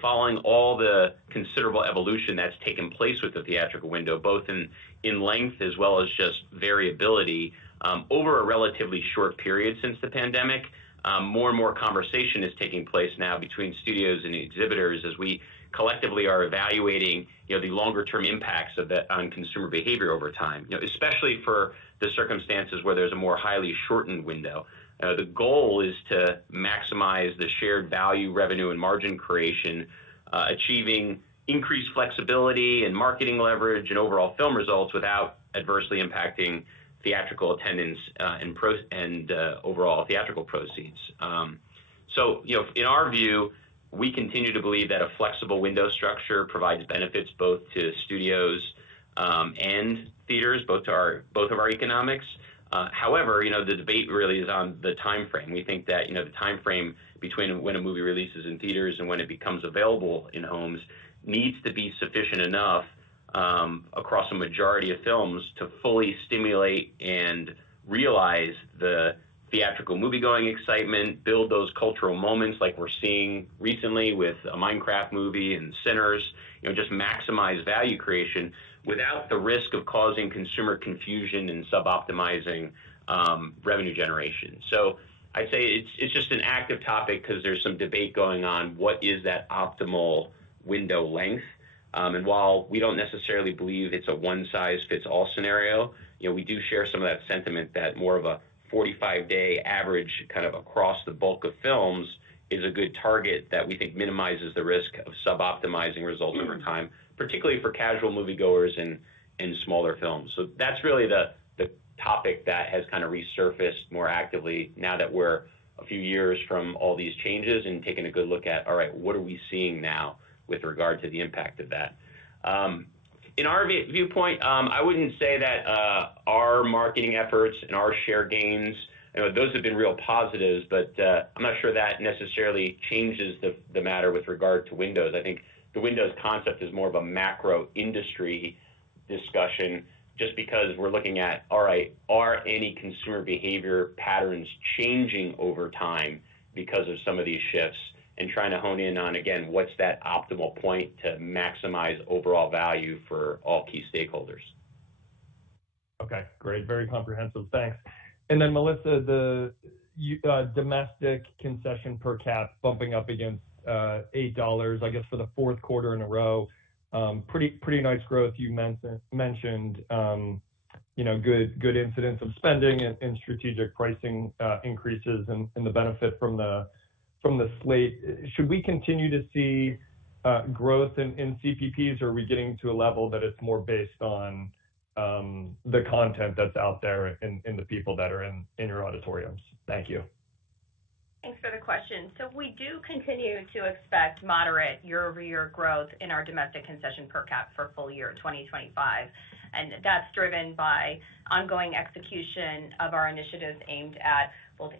Following all the considerable evolution that's taken place with the theatrical window, both in length as well as just variability over a relatively short period since the pandemic. More and more conversation is taking place now between studios and exhibitors as we collectively are evaluating, the longer-term impacts of that on consumer behavior over time. Especially for the circumstances where there's a more highly shortened window. The goal is to maximize the shared value, revenue, and margin creation, achieving increased flexibility and marketing leverage and overall film results without adversely impacting theatrical attendance and overall theatrical proceeds. So, in our view, we continue to believe that a flexible window structure provides benefits both to studios and theaters, both of our economics. However, the debate really is on the time frame. We think that the time frame between when a movie releases in theaters and when it becomes available in homes needs to be sufficient enough across a majority of films to fully stimulate and realize the theatrical moviegoing excitement, build those cultural moments like we're seeing recently with a Minecraft movie and Sinners, just maximize value creation without the risk of causing consumer confusion and suboptimizing revenue generation. So I'd say it's just an active topic because there's some debate going on what is that optimal window length. And while we don't necessarily believe it's a one-size-fits-all scenario, we do share some of that sentiment that more of a 45-day average kind of across the bulk of films is a good target that we think minimizes the risk of suboptimizing results over time, particularly for casual moviegoers and smaller films. So that's really the topic that has kind of resurfaced more actively now that we're a few years from all these changes and taking a good look at, all right, what are we seeing now with regard to the impact of that? In our viewpoint, I wouldn't say that our marketing efforts and our share gains, those have been real positives, but I'm not sure that necessarily changes the matter with regard to Windows. I think the Windows concept is more of a macro industry discussion just because we're looking at, all right, are any consumer behavior patterns changing over time because of some of these shifts? And trying to hone in on, again, what's that optimal point to maximize overall value for all key stakeholders. Okay, great. Very comprehensive. Thanks. And then, Melissa, the domestic concession per cap bumping up against $8, I guess, for the fourth quarter in a row. Pretty nice growth. You mentioned, good incidence of spending and strategic pricing increases and the benefit from the slate. Should we continue to see growth in CPPs, or are we getting to a level that it's more based on the content that's out there and the people that are in your auditoriums? Thank you. Thanks for the question. So we do continue to expect moderate year-over-year growth in our domestic concession per cap for full year 2025. And that's driven by ongoing execution of our initiatives aimed at both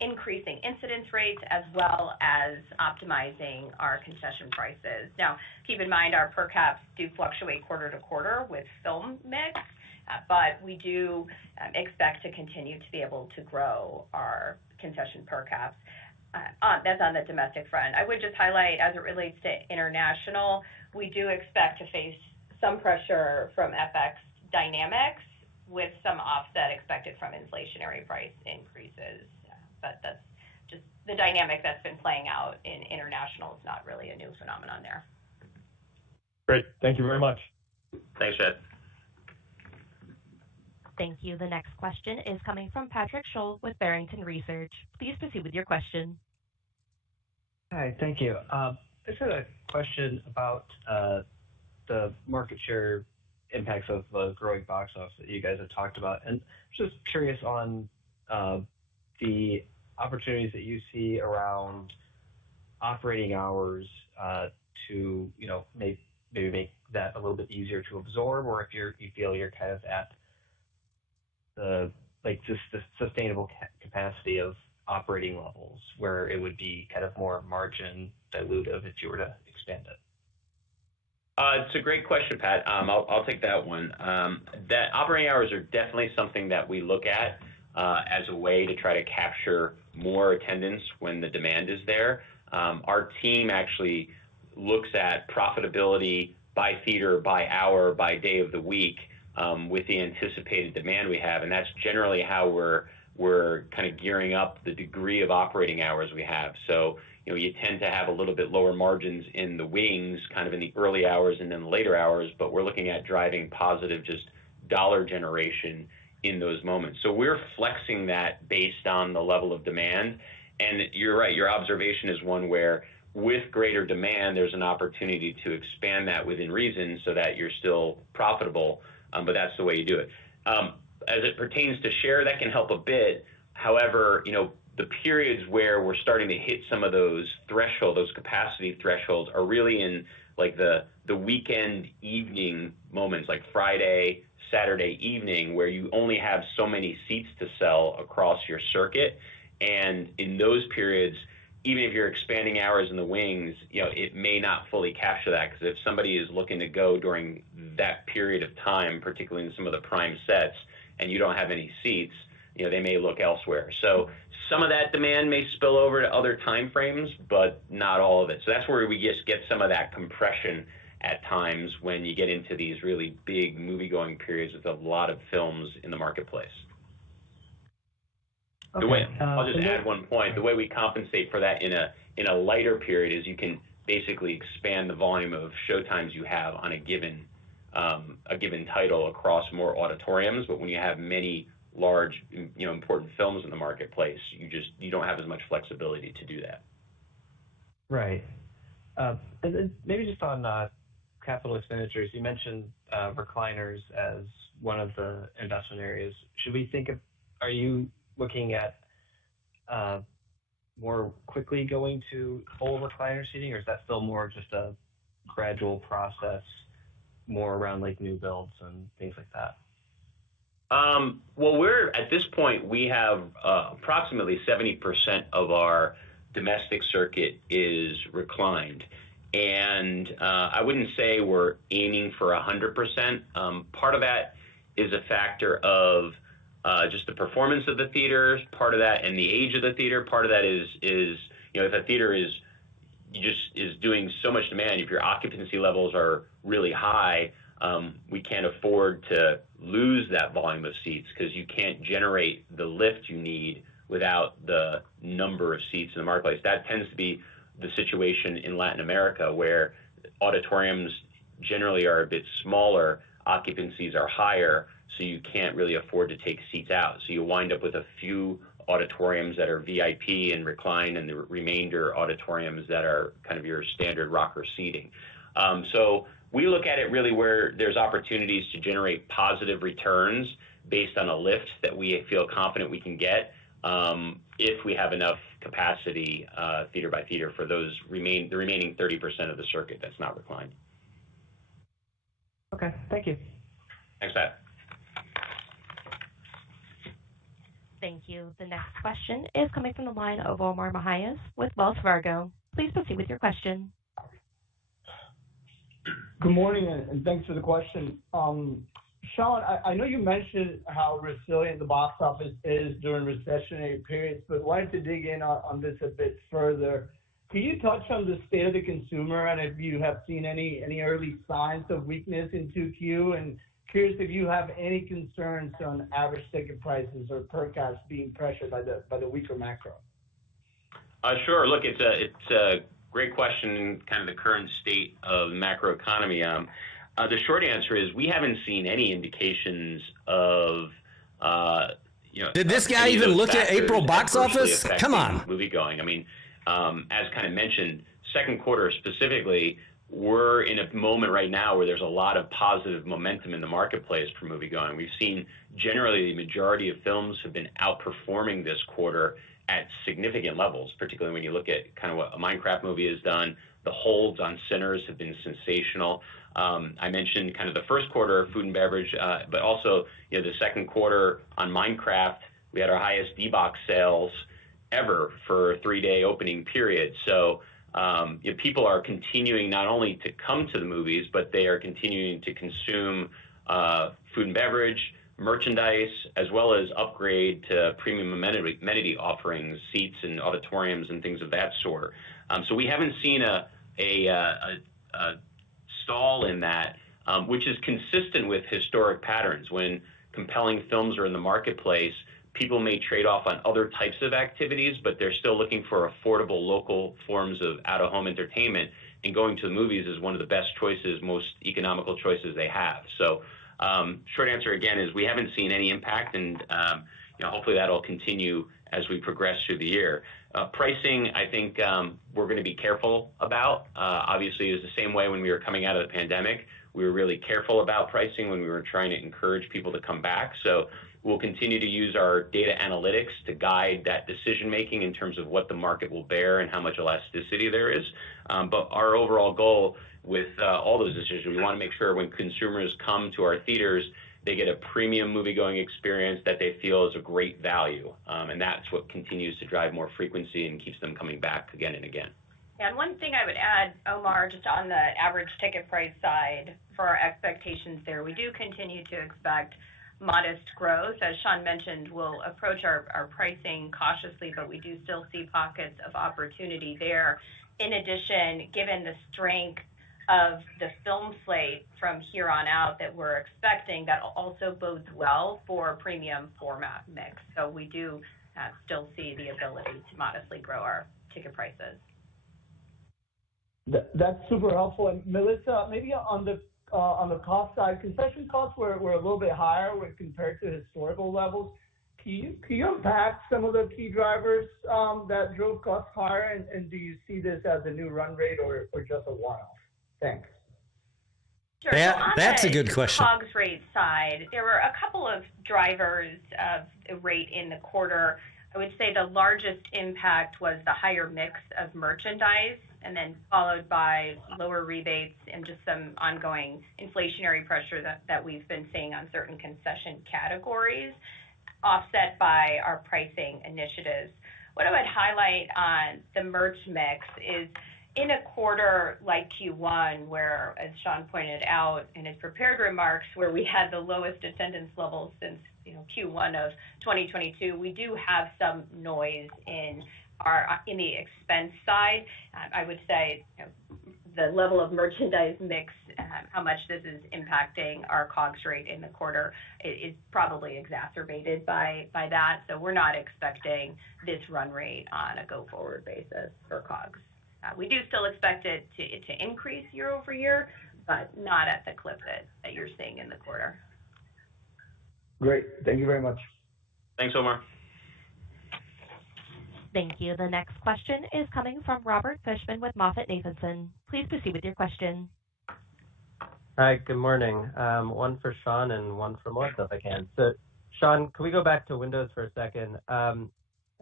increasing incidence rates as well as optimizing our concession prices. Now, keep in mind our per caps do fluctuate quarter to quarter with film mix, but we do expect to continue to be able to grow our concession per caps. That's on the domestic front. I would just highlight, as it relates to international, we do expect to face some pressure from FX dynamics with some offset expected from inflationary price increases. But that's just the dynamic that's been playing out in international. Is not really a new phenomenon there. Great. Thank you very much. Thanks, Chad. Thank you. The next question is coming from Patrick Scholl with Barrington Research. Please proceed with your question. Hi, thank you. I just had a question about the market share impacts of the growing box office that you guys have talked about, and just curious on the opportunities that you see around operating hours to maybe make that a little bit easier to absorb, or if you feel you're kind of at the sustainable capacity of operating levels where it would be kind of more margin dilutive if you were to expand it. It's a great question, Pat. I'll take that one. That operating hours are definitely something that we look at as a way to try to capture more attendance when the demand is there. Our team actually looks at profitability by theater, by hour, by day of the week with the anticipated demand we have, and that's generally how we're kind of gearing up the degree of operating hours we have. So, you tend to have a little bit lower margins in the wings, kind of in the early hours and then the later hours, but we're looking at driving positive just dollar generation in those moments. So we're flexing that based on the level of demand. And you're right, your observation is one where with greater demand, there's an opportunity to expand that within reason so that you're still profitable, but that's the way you do it. As it pertains to share, that can help a bit. However, the periods where we're starting to hit some of those thresholds, those capacity thresholds, are really in like the weekend evening moments, like Friday, Saturday evening, where you only have so many seats to sell across your circuit. And in those periods, even if you're expanding hours in the wings, it may not fully capture that, because if somebody is looking to go during that period of time, particularly in some of the prime sets, and you don't have any seats, they may look elsewhere. So some of that demand may spill over to other time frames, but not all of it. So that's where we just get some of that compression at times when you get into these really big movie-going periods with a lot of films in the marketplace. Okay. I'll just add one point. The way we compensate for that in a lighter period is you can basically expand the volume of showtimes you have on a given title across more auditoriums. But when you have many large, important films in the marketplace, you don't have as much flexibility to do that. Right. And then maybe just on capital expenditures, you mentioned recliners as one of the investment areas. Are you looking at more quickly going to full recliner seating, or is that still more just a gradual process, more around like new builds and things like that? Well, at this point, we have approximately 70% of our domestic circuit is reclined. And I wouldn't say we're aiming for 100%. Part of that is a factor of just the performance of the theaters, part of that, and the age of the theater. Part of that is if a theater is doing so much demand, if your occupancy levels are really high, we can't afford to lose that volume of seats, because you can't generate the lift you need without the number of seats in the marketplace. That tends to be the situation in Latin America, where auditoriums generally are a bit smaller, occupancies are higher, so you can't really afford to take seats out. So you wind up with a few auditoriums that are VIP and recline, and the remainder auditoriums that are kind of your standard rocker seating. So we look at it really where there's opportunities to generate positive returns based on a lift that we feel confident we can get if we have enough capacity theater by theater for the remaining 30% of the circuit that's not reclined. Okay, thank you. Thanks, Pat. Thank you. The next question is coming from the line of Omar Mejias with Wells Fargo. Please proceed with your question. Good morning, and thanks for the question. Sean, I know you mentioned how resilient the box office is during recessionary periods, but wanted to dig in on this a bit further. Can you touch on the state of the consumer and if you have seen any early signs of weakness in 2Q? And curious if you have any concerns on average ticket prices or per caps being pressured by the weaker macro. Sure. Look, it's a great question in kind of the current state of the macroeconomy. The short answer is we haven't seen any indications of, Did this guy even look at April box office? Come on. Movie going. I mean, as kind of mentioned, second quarter specifically, we're in a moment right now where there's a lot of positive momentum in the marketplace for movie going. We've seen generally the majority of films have been outperforming this quarter at significant levels, particularly when you look at kind of what a Minecraft movie has done. The holds on Sinners have been sensational. I mentioned kind of the first quarter food and beverage, but also the second quarter on Minecraft, we had our highest D-Box sales ever for a 3-day opening period. So people are continuing not only to come to the movies, but they are continuing to consume food and beverage, merchandise, as well as upgrade to premium amenity offerings, seats and auditoriums and things of that sort. So we haven't seen a stall in that, which is consistent with historic patterns. When compelling films are in the marketplace, people may trade off on other types of activities, but they're still looking for affordable local forms of out-of-home entertainment, and going to the movies is one of the best choices, most economical choices they have. So short answer again is we haven't seen any impact, and hopefully that'll continue as we progress through the year. Pricing, I think we're going to be careful about. Obviously, it was the same way when we were coming out of the pandemic. We were really careful about pricing when we were trying to encourage people to come back. So we'll continue to use our data analytics to guide that decision-making in terms of what the market will bear and how much elasticity there is. But our overall goal with all those decisions, we want to make sure when consumers come to our theaters, they get a premium movie-going experience that they feel is a great value. And that's what continues to drive more frequency and keeps them coming back again and again. And one thing I would add, Omar, just on the average ticket price side for our expectations there, we do continue to expect modest growth. As Sean mentioned, we'll approach our pricing cautiously, but we do still see pockets of opportunity there. In addition, given the strength of the film slate from here on out that we're expecting, that also bodes well for premium format mix. So we do still see the ability to modestly grow our ticket prices. That's super helpful. And Melissa, maybe on the cost side, concession costs were a little bit higher when compared to historical levels. Can you unpack some of the key drivers that drove costs higher, and do you see this as a new run rate or just a one-off? Thanks. Sure. That's a good question. On the COGS rate side, there were a couple of drivers of the rate in the quarter. I would say the largest impact was the higher mix of merchandise, and then followed by lower rebates and just some ongoing inflationary pressure that we've been seeing on certain concession categories, offset by our pricing initiatives. What I would highlight on the merch mix is in a quarter like Q1, where, as Sean pointed out in his prepared remarks, where we had the lowest attendance levels since Q1 of 2022, we do have some noise in the expense side. I would say the level of merchandise mix, how much this is impacting our COGS rate in the quarter is probably exacerbated by that. So we're not expecting this run rate on a go-forward basis for COGS. We do still expect it to increase year over year, but not at the clip that you're seeing in the quarter. Great. Thank you very much. Thanks, Omar. Thank you. The next question is coming from Robert Fishman with MoffettNathanson. Please proceed with your question. Hi, good morning. One for Sean and one for Melissa, if I can. So, Sean, can we go back to Windows for a second?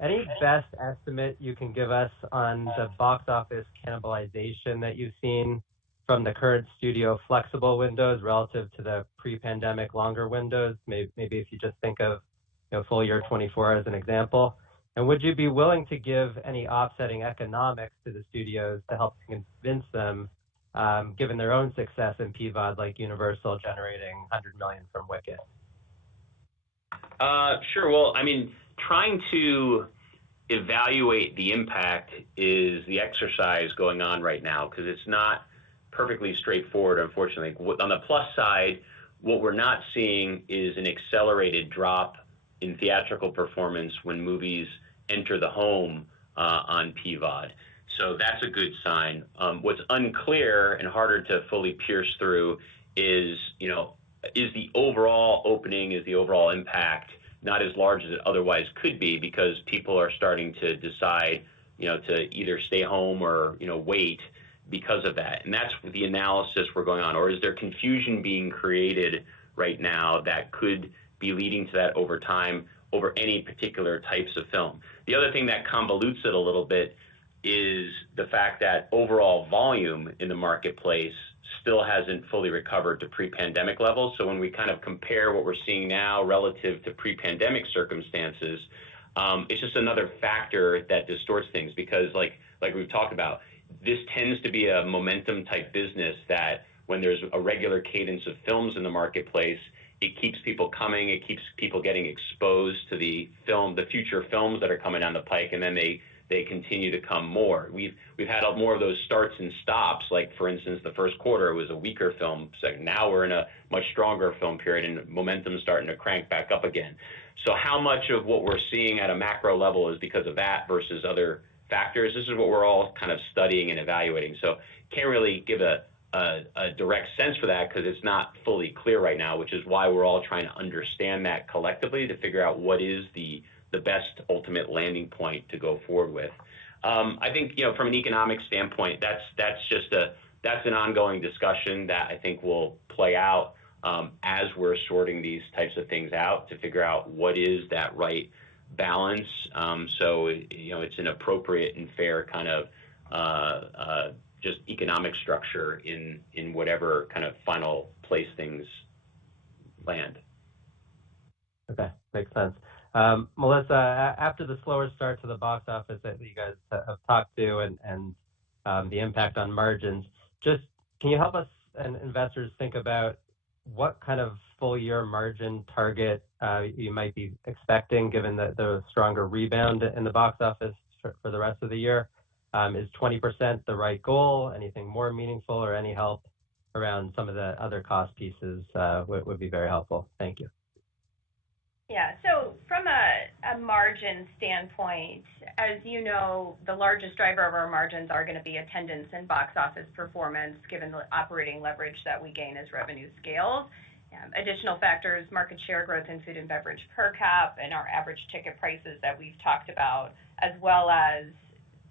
Any best estimate you can give us on the box office cannibalization that you've seen from the current studio flexible windows relative to the pre-pandemic longer windows? Maybe if you just think of full year 24 as an example. And would you be willing to give any offsetting economics to the studios to help convince them, given their own success in PVOD, like Universal generating $100 million from Wicked? Sure. Well, I mean, trying to evaluate the impact is the exercise going on right now because it's not perfectly straightforward, unfortunately. On the plus side, what we're not seeing is an accelerated drop in theatrical performance when movies enter the home on PVOD. So that's a good sign. What's unclear and harder to fully pierce through is, is the overall opening, is the overall impact not as large as it otherwise could be because people are starting to decide, to either stay home or, wait because of that. And that's the analysis we're going on. Or is there confusion being created right now that could be leading to that over time over any particular types of film? The other thing that convolutes it a little bit is the fact that overall volume in the marketplace still hasn't fully recovered to pre-pandemic levels. So when we kind of compare what we're seeing now relative to pre-pandemic circumstances, it's just another factor that distorts things because like we've talked about, this tends to be a momentum type business that when there's a regular cadence of films in the marketplace, it keeps people coming, it keeps people getting exposed to the future films that are coming down the pike, and then they continue to come more. We've had more of those starts and stops, like for instance, the first quarter was a weaker film. So now we're in a much stronger film period and momentum's starting to crank back up again. So how much of what we're seeing at a macro level is because of that versus other factors? This is what we're all kind of studying and evaluating. So can't really give a direct sense for that because it's not fully clear right now, which is why we're all trying to understand that collectively to figure out what is the best ultimate landing point to go forward with. I think, from an economic standpoint, that's an ongoing discussion that I think will play out as we're sorting these types of things out to figure out what is that right balance. So, it's an appropriate and fair kind of just economic structure in whatever kind of final place things land. Okay, makes sense. Melissa, after the slower start to the box office that you guys have talked to and the impact on margins, just can you help us and investors think about what kind of full year margin target you might be expecting given the stronger rebound in the box office for the rest of the year? Is 20% the right goal? Anything more meaningful or any help around some of the other cost pieces would be very helpful. Thank you. Yeah, so from a margin standpoint, as you know, the largest driver of our margins are going to be attendance and box office performance, given the operating leverage that we gain as revenue scales. Additional factors, market share growth in food and beverage per cap and our average ticket prices that we've talked about, as well as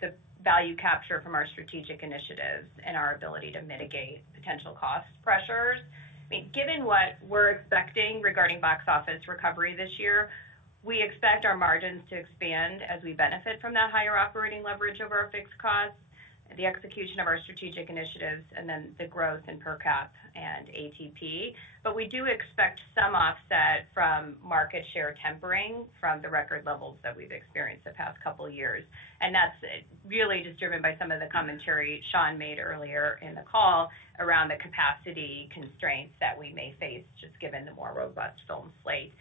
the value capture from our strategic initiatives and our ability to mitigate potential cost pressures. Given what we're expecting regarding box office recovery this year, we expect our margins to expand as we benefit from that higher operating leverage over our fixed costs, the execution of our strategic initiatives, and then the growth in per cap and ATP. But we do expect some offset from market share tempering from the record levels that we've experienced the past couple of years. And that's really just driven by some of the commentary Sean made earlier in the call around the capacity constraints that we may face just given the more robust film slate.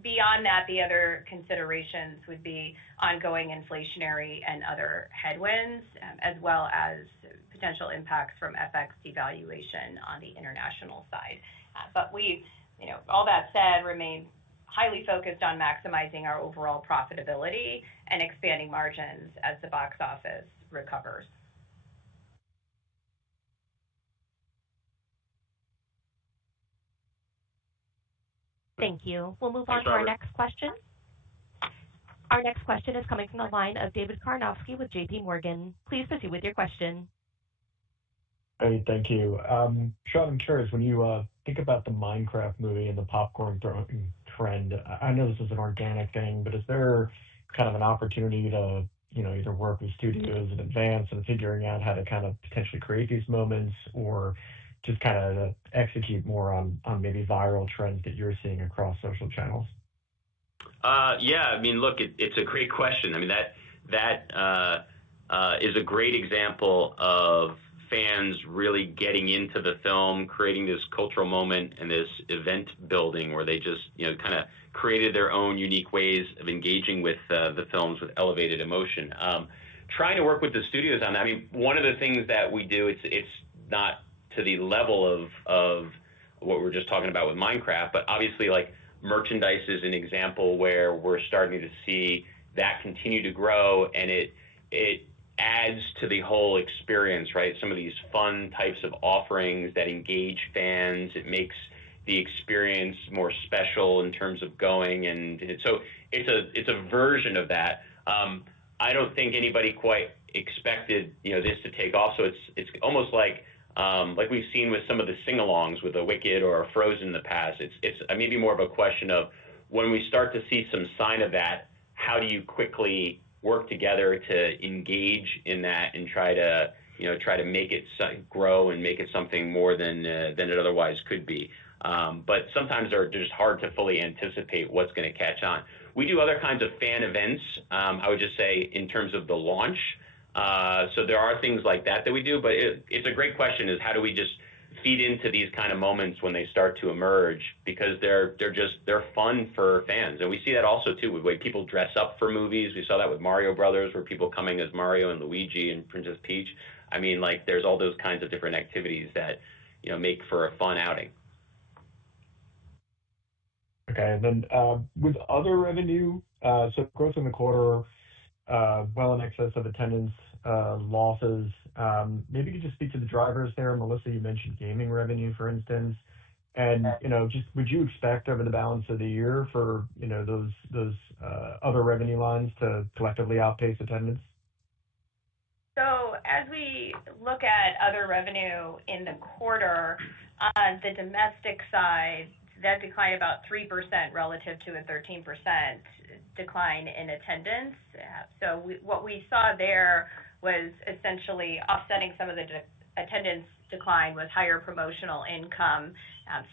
Beyond that, the other considerations would be ongoing inflationary and other headwinds, as well as potential impacts from FX devaluation on the international side. But we, all that said, remain highly focused on maximizing our overall profitability and expanding margins as the box office recovers. Thank you. We'll move on to our next question. Our next question is coming from the line of David Karnovsky with JP Morgan. Please proceed with your question. Hey, thank you. Sean, I'm curious, when you think about the Minecraft movie and the popcorn throwing trend, I know this is an organic thing, but is there kind of an opportunity to either work with studios in advance and figuring out how to kind of potentially create these moments, or just kind of execute more on maybe viral trends that you're seeing across social channels? Yeah, I mean, look, it's a great question. I mean, that is a great example of fans really getting into the film, creating this cultural moment and this event building where they just, kind of created their own unique ways of engaging with the films with elevated emotion. Trying to work with the studios on that. I mean, one of the things that we do, it's not to the level of what we're just talking about with Minecraft, but obviously, like, merchandise is an example where we're starting to see that continue to grow, and it adds to the whole experience, right? Some of these fun types of offerings that engage fans. It makes the experience more special in terms of going, and so it's a version of that. I don't think anybody quite expected this to take off. So it's almost like we've seen with some of the sing-alongs with a Wicked or a Frozen in the past. It's maybe more of a question of when we start to see some sign of that, how do you quickly work together to engage in that and try to make it grow and make it something more than it otherwise could be. But sometimes they're just hard to fully anticipate what's going to catch on. We do other kinds of fan events, I would just say, in terms of the launch. So there are things like that we do, but it's a great question, is how do we just feed into these kind of moments when they start to emerge, because they're fun for fans. And we see that also too with the way people dress up for movies. We saw that with Mario Brothers, where people coming as Mario and Luigi and Princess Peach. I mean, like, there's all those kinds of different activities that make for a fun outing. Okay. And then with other revenue, so growth in the quarter, well in excess of attendance losses. Maybe you could just speak to the drivers there. Melissa, you mentioned gaming revenue, for instance. And, just would you expect over the balance of the year for, those other revenue lines to collectively outpace attendance? So as we look at other revenue in the quarter, on the domestic side, that declined about 3% relative to a 13% decline in attendance. So what we saw there was essentially offsetting some of the attendance decline with higher promotional income.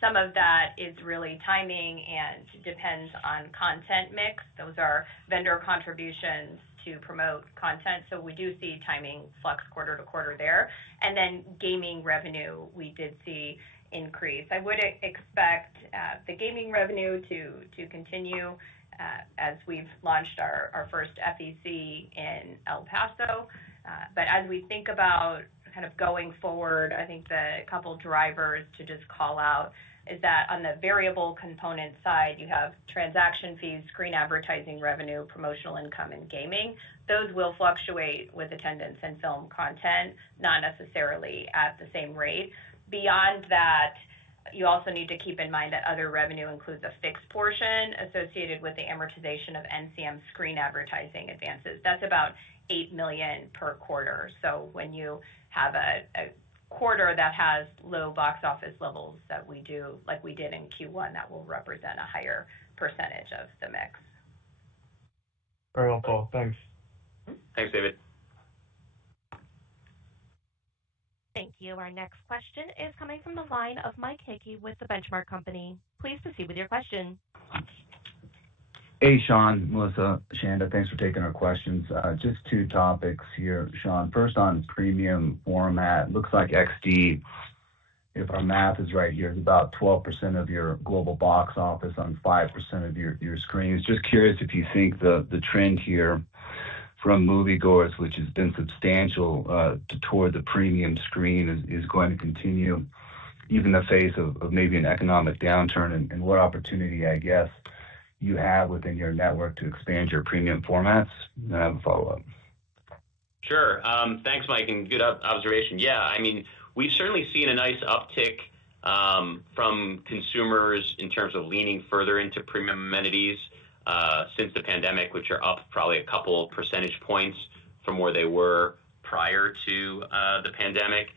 Some of that is really timing and depends on content mix. Those are vendor contributions to promote content. So we do see timing flux quarter to quarter there. And then gaming revenue, we did see increase. I would expect the gaming revenue to continue as we've launched our first FEC in El Paso. But as we think about kind of going forward, I think the couple drivers to just call out is that on the variable component side, you have transaction fees, screen advertising revenue, promotional income, and gaming. Those will fluctuate with attendance and film content, not necessarily at the same rate. Beyond that, you also need to keep in mind that other revenue includes a fixed portion associated with the amortization of NCM screen advertising advances. That's about $8 million per quarter. So when you have a quarter that has low box office levels that we do, like we did in Q1, that will represent a higher percentage of the mix. Very helpful. Thanks. Thanks, David. Thank you. Our next question is coming from the line of Mike Hickey with The Benchmark Company. Please proceed with your question. Hey, Sean, Melissa, Shanda, thanks for taking our questions. Just two topics here, Sean. First, on premium format, looks like XD, if our math is right here, is about 12% of your global box office on 5% of your screens. Just curious if you think the trend here from moviegoers, which has been substantial toward the premium screen, is going to continue, even in the face of maybe an economic downturn, and what opportunity, I guess, you have within your network to expand your premium formats? And I have a follow-up. Sure. Thanks, Mike, and good observation. Yeah, I mean, we've certainly seen a nice uptick from consumers in terms of leaning further into premium amenities since the pandemic, which are up probably a couple percentage points from where they were prior to the pandemic.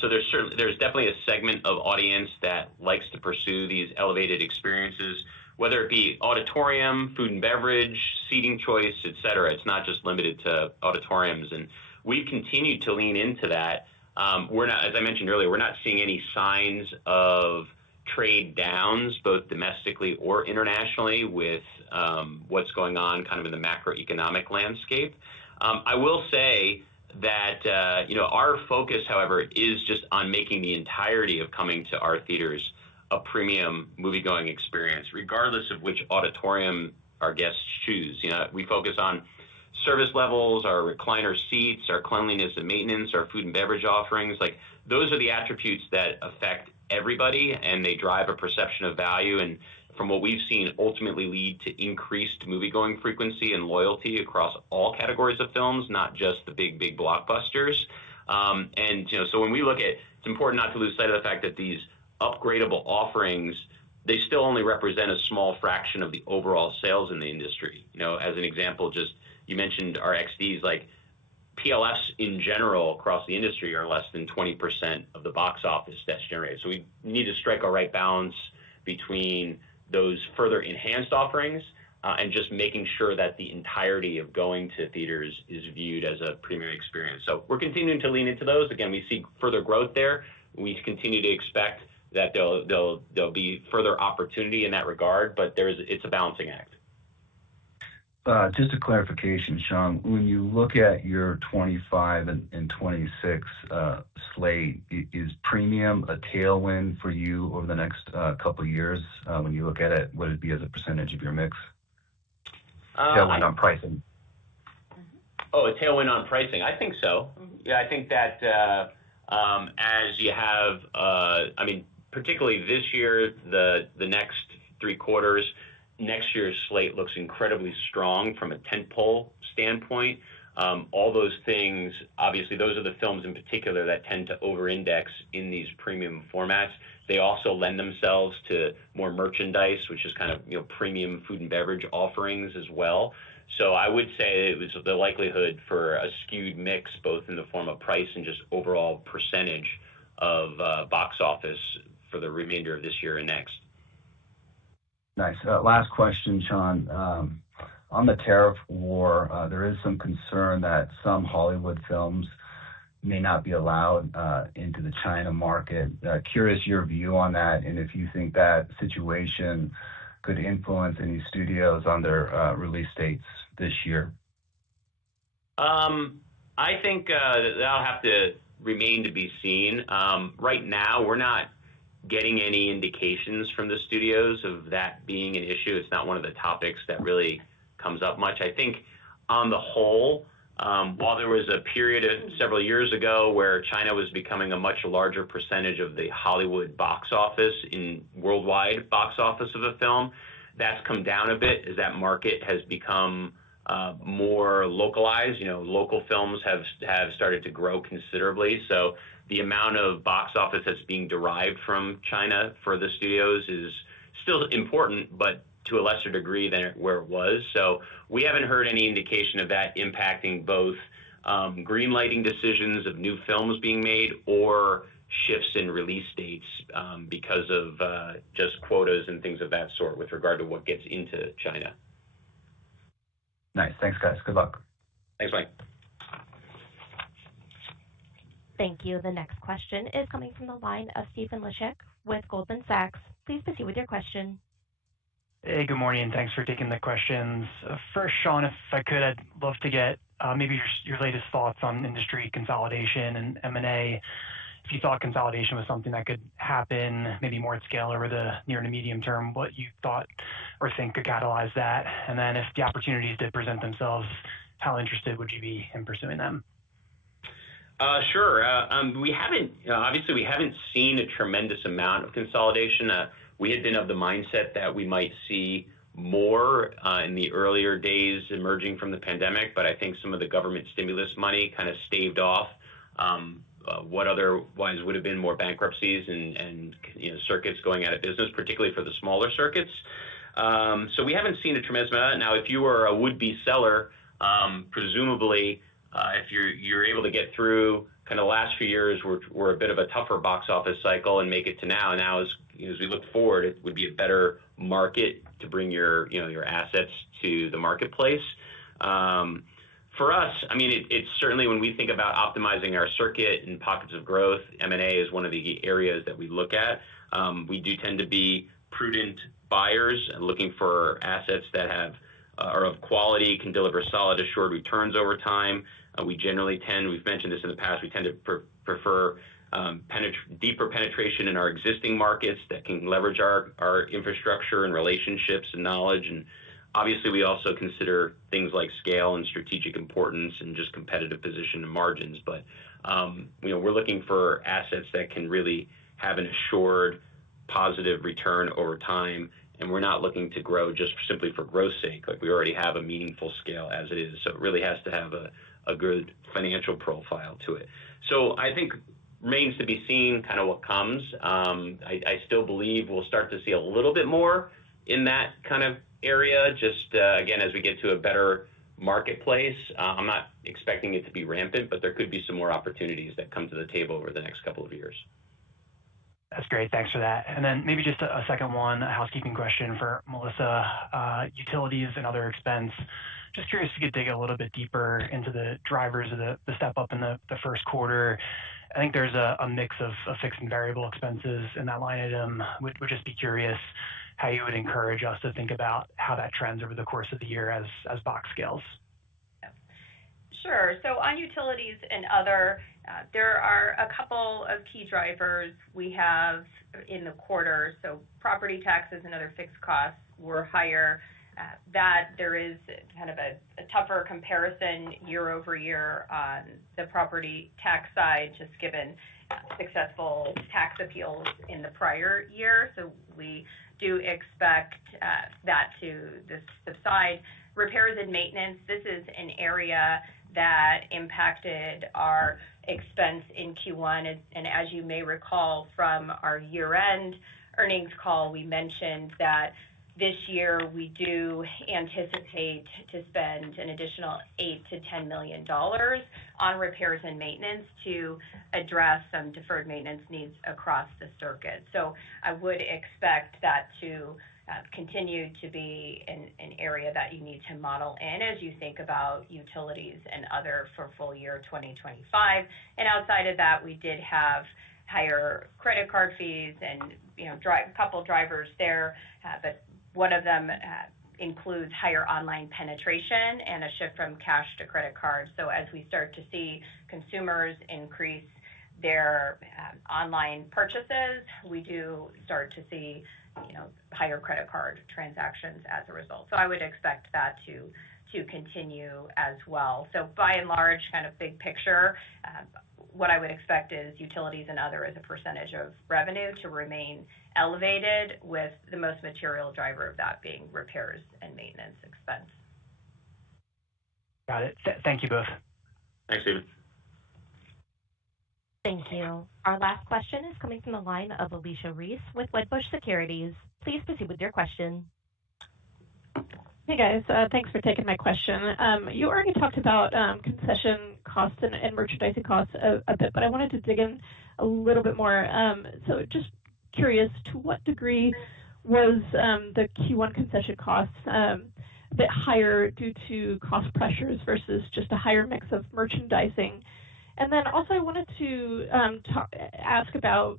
So there's definitely a segment of audience that likes to pursue these elevated experiences, whether it be auditorium, food and beverage, seating choice, et cetera. It's not just limited to auditoriums. And we've continued to lean into that. We're not, as I mentioned earlier, we're not seeing any signs of trade downs, both domestically or internationally, with what's going on kind of in the macroeconomic landscape. I will say that our focus, however, is just on making the entirety of coming to our theaters a premium movie-going experience, regardless of which auditorium our guests choose. We focus on service levels, our recliner seats, our cleanliness and maintenance, our food and beverage offerings. Like, those are the attributes that affect everybody, and they drive a perception of value, and from what we've seen, ultimately lead to increased movie-going frequency and loyalty across all categories of films, not just the big blockbusters. So when we look at, it's important not to lose sight of the fact that these upgradable offerings, they still only represent a small fraction of the overall sales in the industry. As an example, just you mentioned our XDs, like PLFs in general across the industry are less than 20% of the box office that's generated. So we need to strike a right balance between those further enhanced offerings and just making sure that the entirety of going to theaters is viewed as a premium experience. So we're continuing to lean into those. Again, we see further growth there. We continue to expect that there'll be further opportunity in that regard, but it's a balancing act. Just a clarification, Sean, when you look at your 25 and 26 slate, is premium a tailwind for you over the next couple of years? When you look at it, would it be as a percentage of your mix? Tailwind on pricing. Oh, a tailwind on pricing. I think so. Yeah, I think that as you have, particularly this year, the next 3 quarters, next year's slate looks incredibly strong from a tentpole standpoint. All those things, obviously, those are the films in particular that tend to over-index in these premium formats. They also lend themselves to more merchandise, which is kind of premium food and beverage offerings as well. So I would say it was the likelihood for a skewed mix, both in the form of price and just overall percentage of box office for the remainder of this year and next. Nice. Last question, Sean. On the tariff war, there is some concern that some Hollywood films may not be allowed into the China market. Curious your view on that, and if you think that situation could influence any studios on their release dates this year. I think that'll have to remain to be seen. Right now, we're not getting any indications from the studios of that being an issue. It's not one of the topics that really comes up much. I think on the whole, while there was a period of several years ago where China was becoming a much larger percentage of the Hollywood box office in worldwide box office of a film, that's come down a bit as that market has become more localized. Local films have started to grow considerably. So the amount of box office that's being derived from China for the studios is still important, but to a lesser degree than where it was. So we haven't heard any indication of that impacting both greenlighting decisions of new films being made or shifts in release dates because of just quotas and things of that sort with regard to what gets into China. Nice. Thanks, guys. Good luck. Thanks, Mike. Thank you. The next question is coming from the line of Stephen Laszczyk with Goldman Sachs. Please proceed with your question. Hey, good morning, and thanks for taking the questions. First, Sean, if I could, I'd love to get maybe your latest thoughts on industry consolidation and M&A. If you thought consolidation was something that could happen, maybe more at scale over the near to medium term, what you thought or think could catalyze that, and then if the opportunities did present themselves, how interested would you be in pursuing them? Sure. We haven't seen a tremendous amount of consolidation. We had been of the mindset that we might see more in the earlier days emerging from the pandemic, but I think some of the government stimulus money kind of staved off what otherwise would have been more bankruptcies and circuits going out of business, particularly for the smaller circuits. So we haven't seen a tremendous amount. Now, if you were a would-be seller, presumably if you're able to get through kind of the last few years were a bit of a tougher box office cycle and make it to now. Now, as we look forward, it would be a better market to bring your assets to the marketplace. For us, I mean, it's certainly when we think about optimizing our circuit and pockets of growth, M&A is one of the areas that we look at. We do tend to be prudent buyers and looking for assets that are of quality, can deliver solid, assured returns over time. We generally we've mentioned this in the past, we tend to prefer deeper penetration in our existing markets that can leverage our infrastructure and relationships and knowledge. And obviously, we also consider things like scale and strategic importance and just competitive position and margins. But we're looking for assets that can really have an assured positive return over time. And we're not looking to grow just simply for growth's sake. Like, we already have a meaningful scale as it is. So it really has to have a good financial profile to it. So I think remains to be seen kind of what comes. I still believe we'll start to see a little bit more in that kind of area, just again, as we get to a better marketplace. I'm not expecting it to be rampant, but there could be some more opportunities that come to the table over the next couple of years. That's great. Thanks for that. And then maybe just a second one, a housekeeping question for Melissa. Utilities and other expense. Just curious if you could dig a little bit deeper into the drivers of the step up in the first quarter. I think there's a mix of fixed and variable expenses in that line item. Would just be curious how you would encourage us to think about how that trends over the course of the year as box scales. Sure. So on utilities and other, there are a couple of key drivers we have in the quarter. So property taxes and other fixed costs were higher. That there is kind of a tougher comparison year over year on the property tax side, just given successful tax appeals in the prior year. So we do expect that to subside. Repairs and maintenance, this is an area that impacted our expense in Q1. And as you may recall from our year-end earnings call, we mentioned that this year we do anticipate to spend an additional $8 to $10 million on repairs and maintenance to address some deferred maintenance needs across the circuit. So I would expect that to continue to be an area that you need to model in as you think about utilities and other for full year 2025. And outside of that, we did have higher credit card fees and a couple drivers there, but one of them includes higher online penetration and a shift from cash to credit cards. So as we start to see consumers increase their online purchases, we do start to see higher credit card transactions as a result. So I would expect that to continue as well. So by and large, kind of big picture, what I would expect is utilities and other as a percentage of revenue to remain elevated, with the most material driver of that being repairs and maintenance expense. Got it. Thank you both. Thanks, Stephen. Thank you. Our last question is coming from the line of Alicia Reese with Wedbush Securities. Please proceed with your question. Hey guys, thanks for taking my question. You already talked about concession costs and merchandising costs a bit, but I wanted to dig in a little bit more. So just curious, to what degree was the Q1 concession costs a bit higher due to cost pressures versus just a higher mix of merchandising? And then also I wanted to ask about,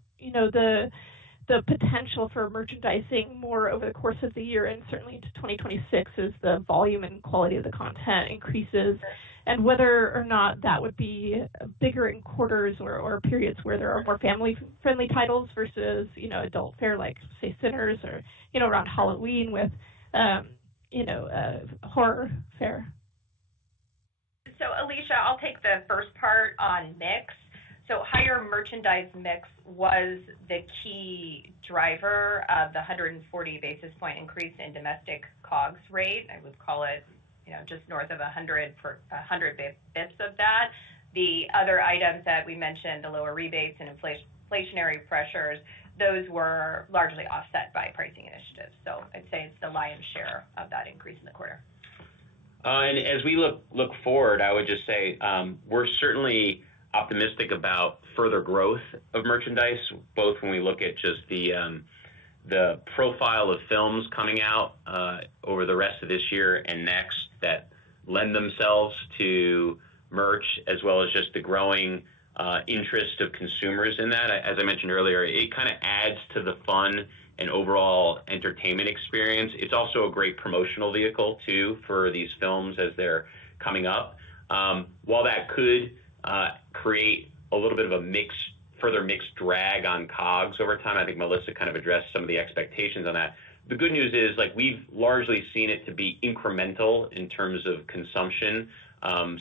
the potential for merchandising more over the course of the year and certainly into 2026 as the volume and quality of the content increases, and whether or not that would be bigger in quarters or periods where there are more family-friendly titles versus, adult fare like, say, Sinners, or, around Halloween with, horror fare. So Alicia, I'll take the first part on mix. So higher merchandise mix was the key driver of the 140 basis point increase in domestic COGS rate. I would call it, just north of 100 bips of that. The other items that we mentioned, the lower rebates and inflationary pressures, those were largely offset by pricing initiatives. So I'd say it's the lion's share of that increase in the quarter. And as we look forward, I would just say we're certainly optimistic about further growth of merchandise, both when we look at just the profile of films coming out over the rest of this year and next that lend themselves to merch, as well as just the growing interest of consumers in that. As I mentioned earlier, it kind of adds to the fun and overall entertainment experience. It's also a great promotional vehicle too for these films as they're coming up. While that could create a little bit of a further mixed drag on COGS over time, I think Melissa kind of addressed some of the expectations on that. The good news is, like, we've largely seen it to be incremental in terms of consumption.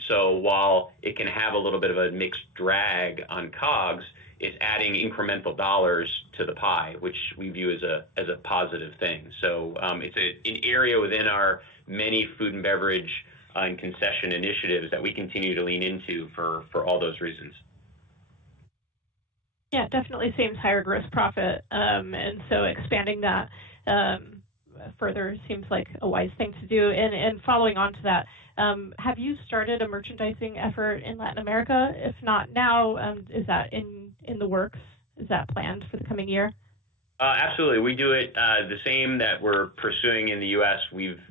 So while it can have a little bit of a mixed drag on COGS, it's adding incremental dollars to the pie, which we view as a positive thing. So it's an area within our many food and beverage and concession initiatives that we continue to lean into for all those reasons. Yeah, definitely seems higher gross profit, and so expanding that further seems like a wise thing to do. And following on to that, have you started a merchandising effort in Latin America? If not now, is that in the works? Is that planned for the coming year? Absolutely. We do it the same that we're pursuing in the U.S.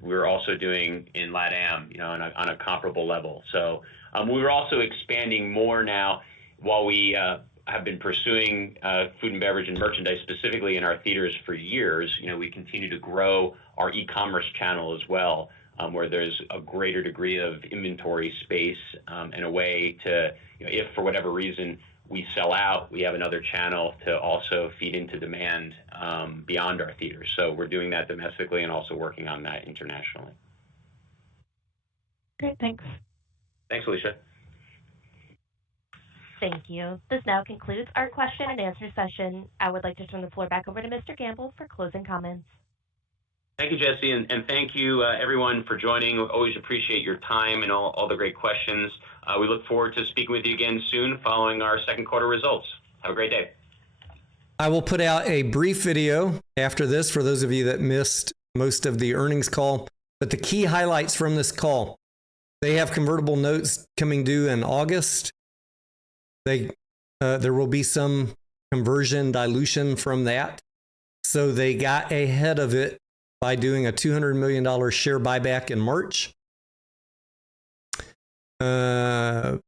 We're also doing in LATAM, on a comparable level. So we're also expanding more now while we have been pursuing food and beverage and merchandise specifically in our theaters for years. We continue to grow our e-commerce channel as well, where there's a greater degree of inventory space and a way to, if for whatever reason we sell out, we have another channel to also feed into demand beyond our theaters. So we're doing that domestically and also working on that internationally. Great, thanks. Thanks, Alicia. Thank you. This now concludes our question and answer session. I would like to turn the floor back over to Mr. Gamble for closing comments. Thank you, Jesse, and thank you, everyone, for joining. We always appreciate your time and all the great questions. We look forward to speaking with you again soon following our second quarter results. Have a great day. I will put out a brief video after this for those of you that missed most of the earnings call. But the key highlights from this call: they have convertible notes coming due in August. There will be some conversion dilution from that. So they got ahead of it by doing a $200 million share buyback in March. They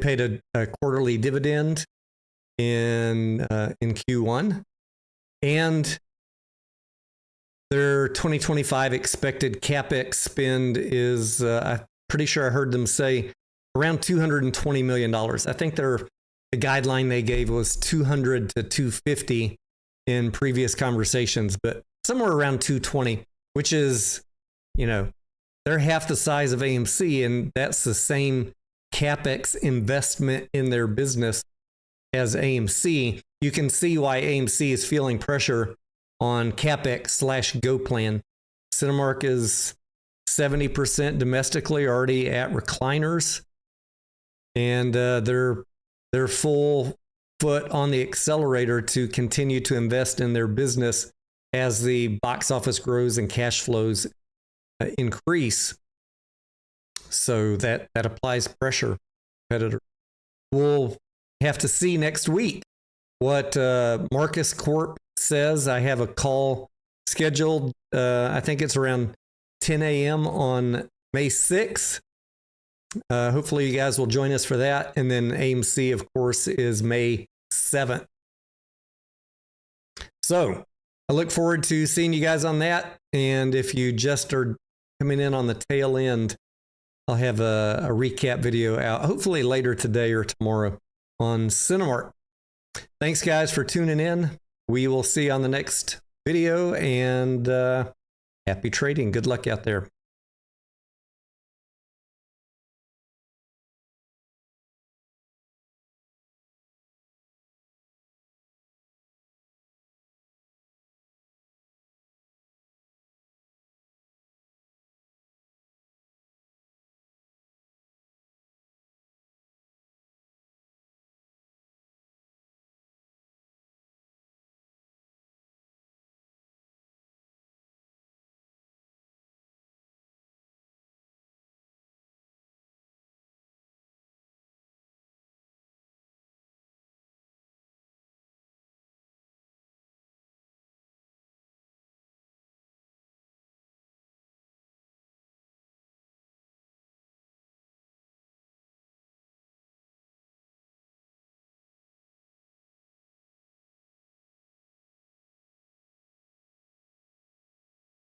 paid a quarterly dividend in Q1. And their 2025 expected CapEx spend is, I'm pretty sure I heard them say, around $220 million. I think the guideline they gave was 200 to 250 in previous conversations, but somewhere around 220, which is, they're half the size of AMC, and that's the same CapEx investment in their business as AMC. You can see why AMC is feeling pressure on CapEx/Go plan. Cinemark is 70% domestically already at recliners, and they're full foot on the accelerator to continue to invest in their business as the box office grows and cash flows increase. So that applies pressure. Competitor. We'll have to see next week what Marcus Corp says. I have a call scheduled. I think it's around 10 a.m. on May 6th. Hopefully you guys will join us for that. And then AMC, of course, is May 7th. So I look forward to seeing you guys on that. And if you just are coming in on the tail end, I'll have a recap video out, hopefully later today or tomorrow on Cinemark. Thanks, guys, for tuning in. We will see you on the next video, and happy trading. Good luck out there.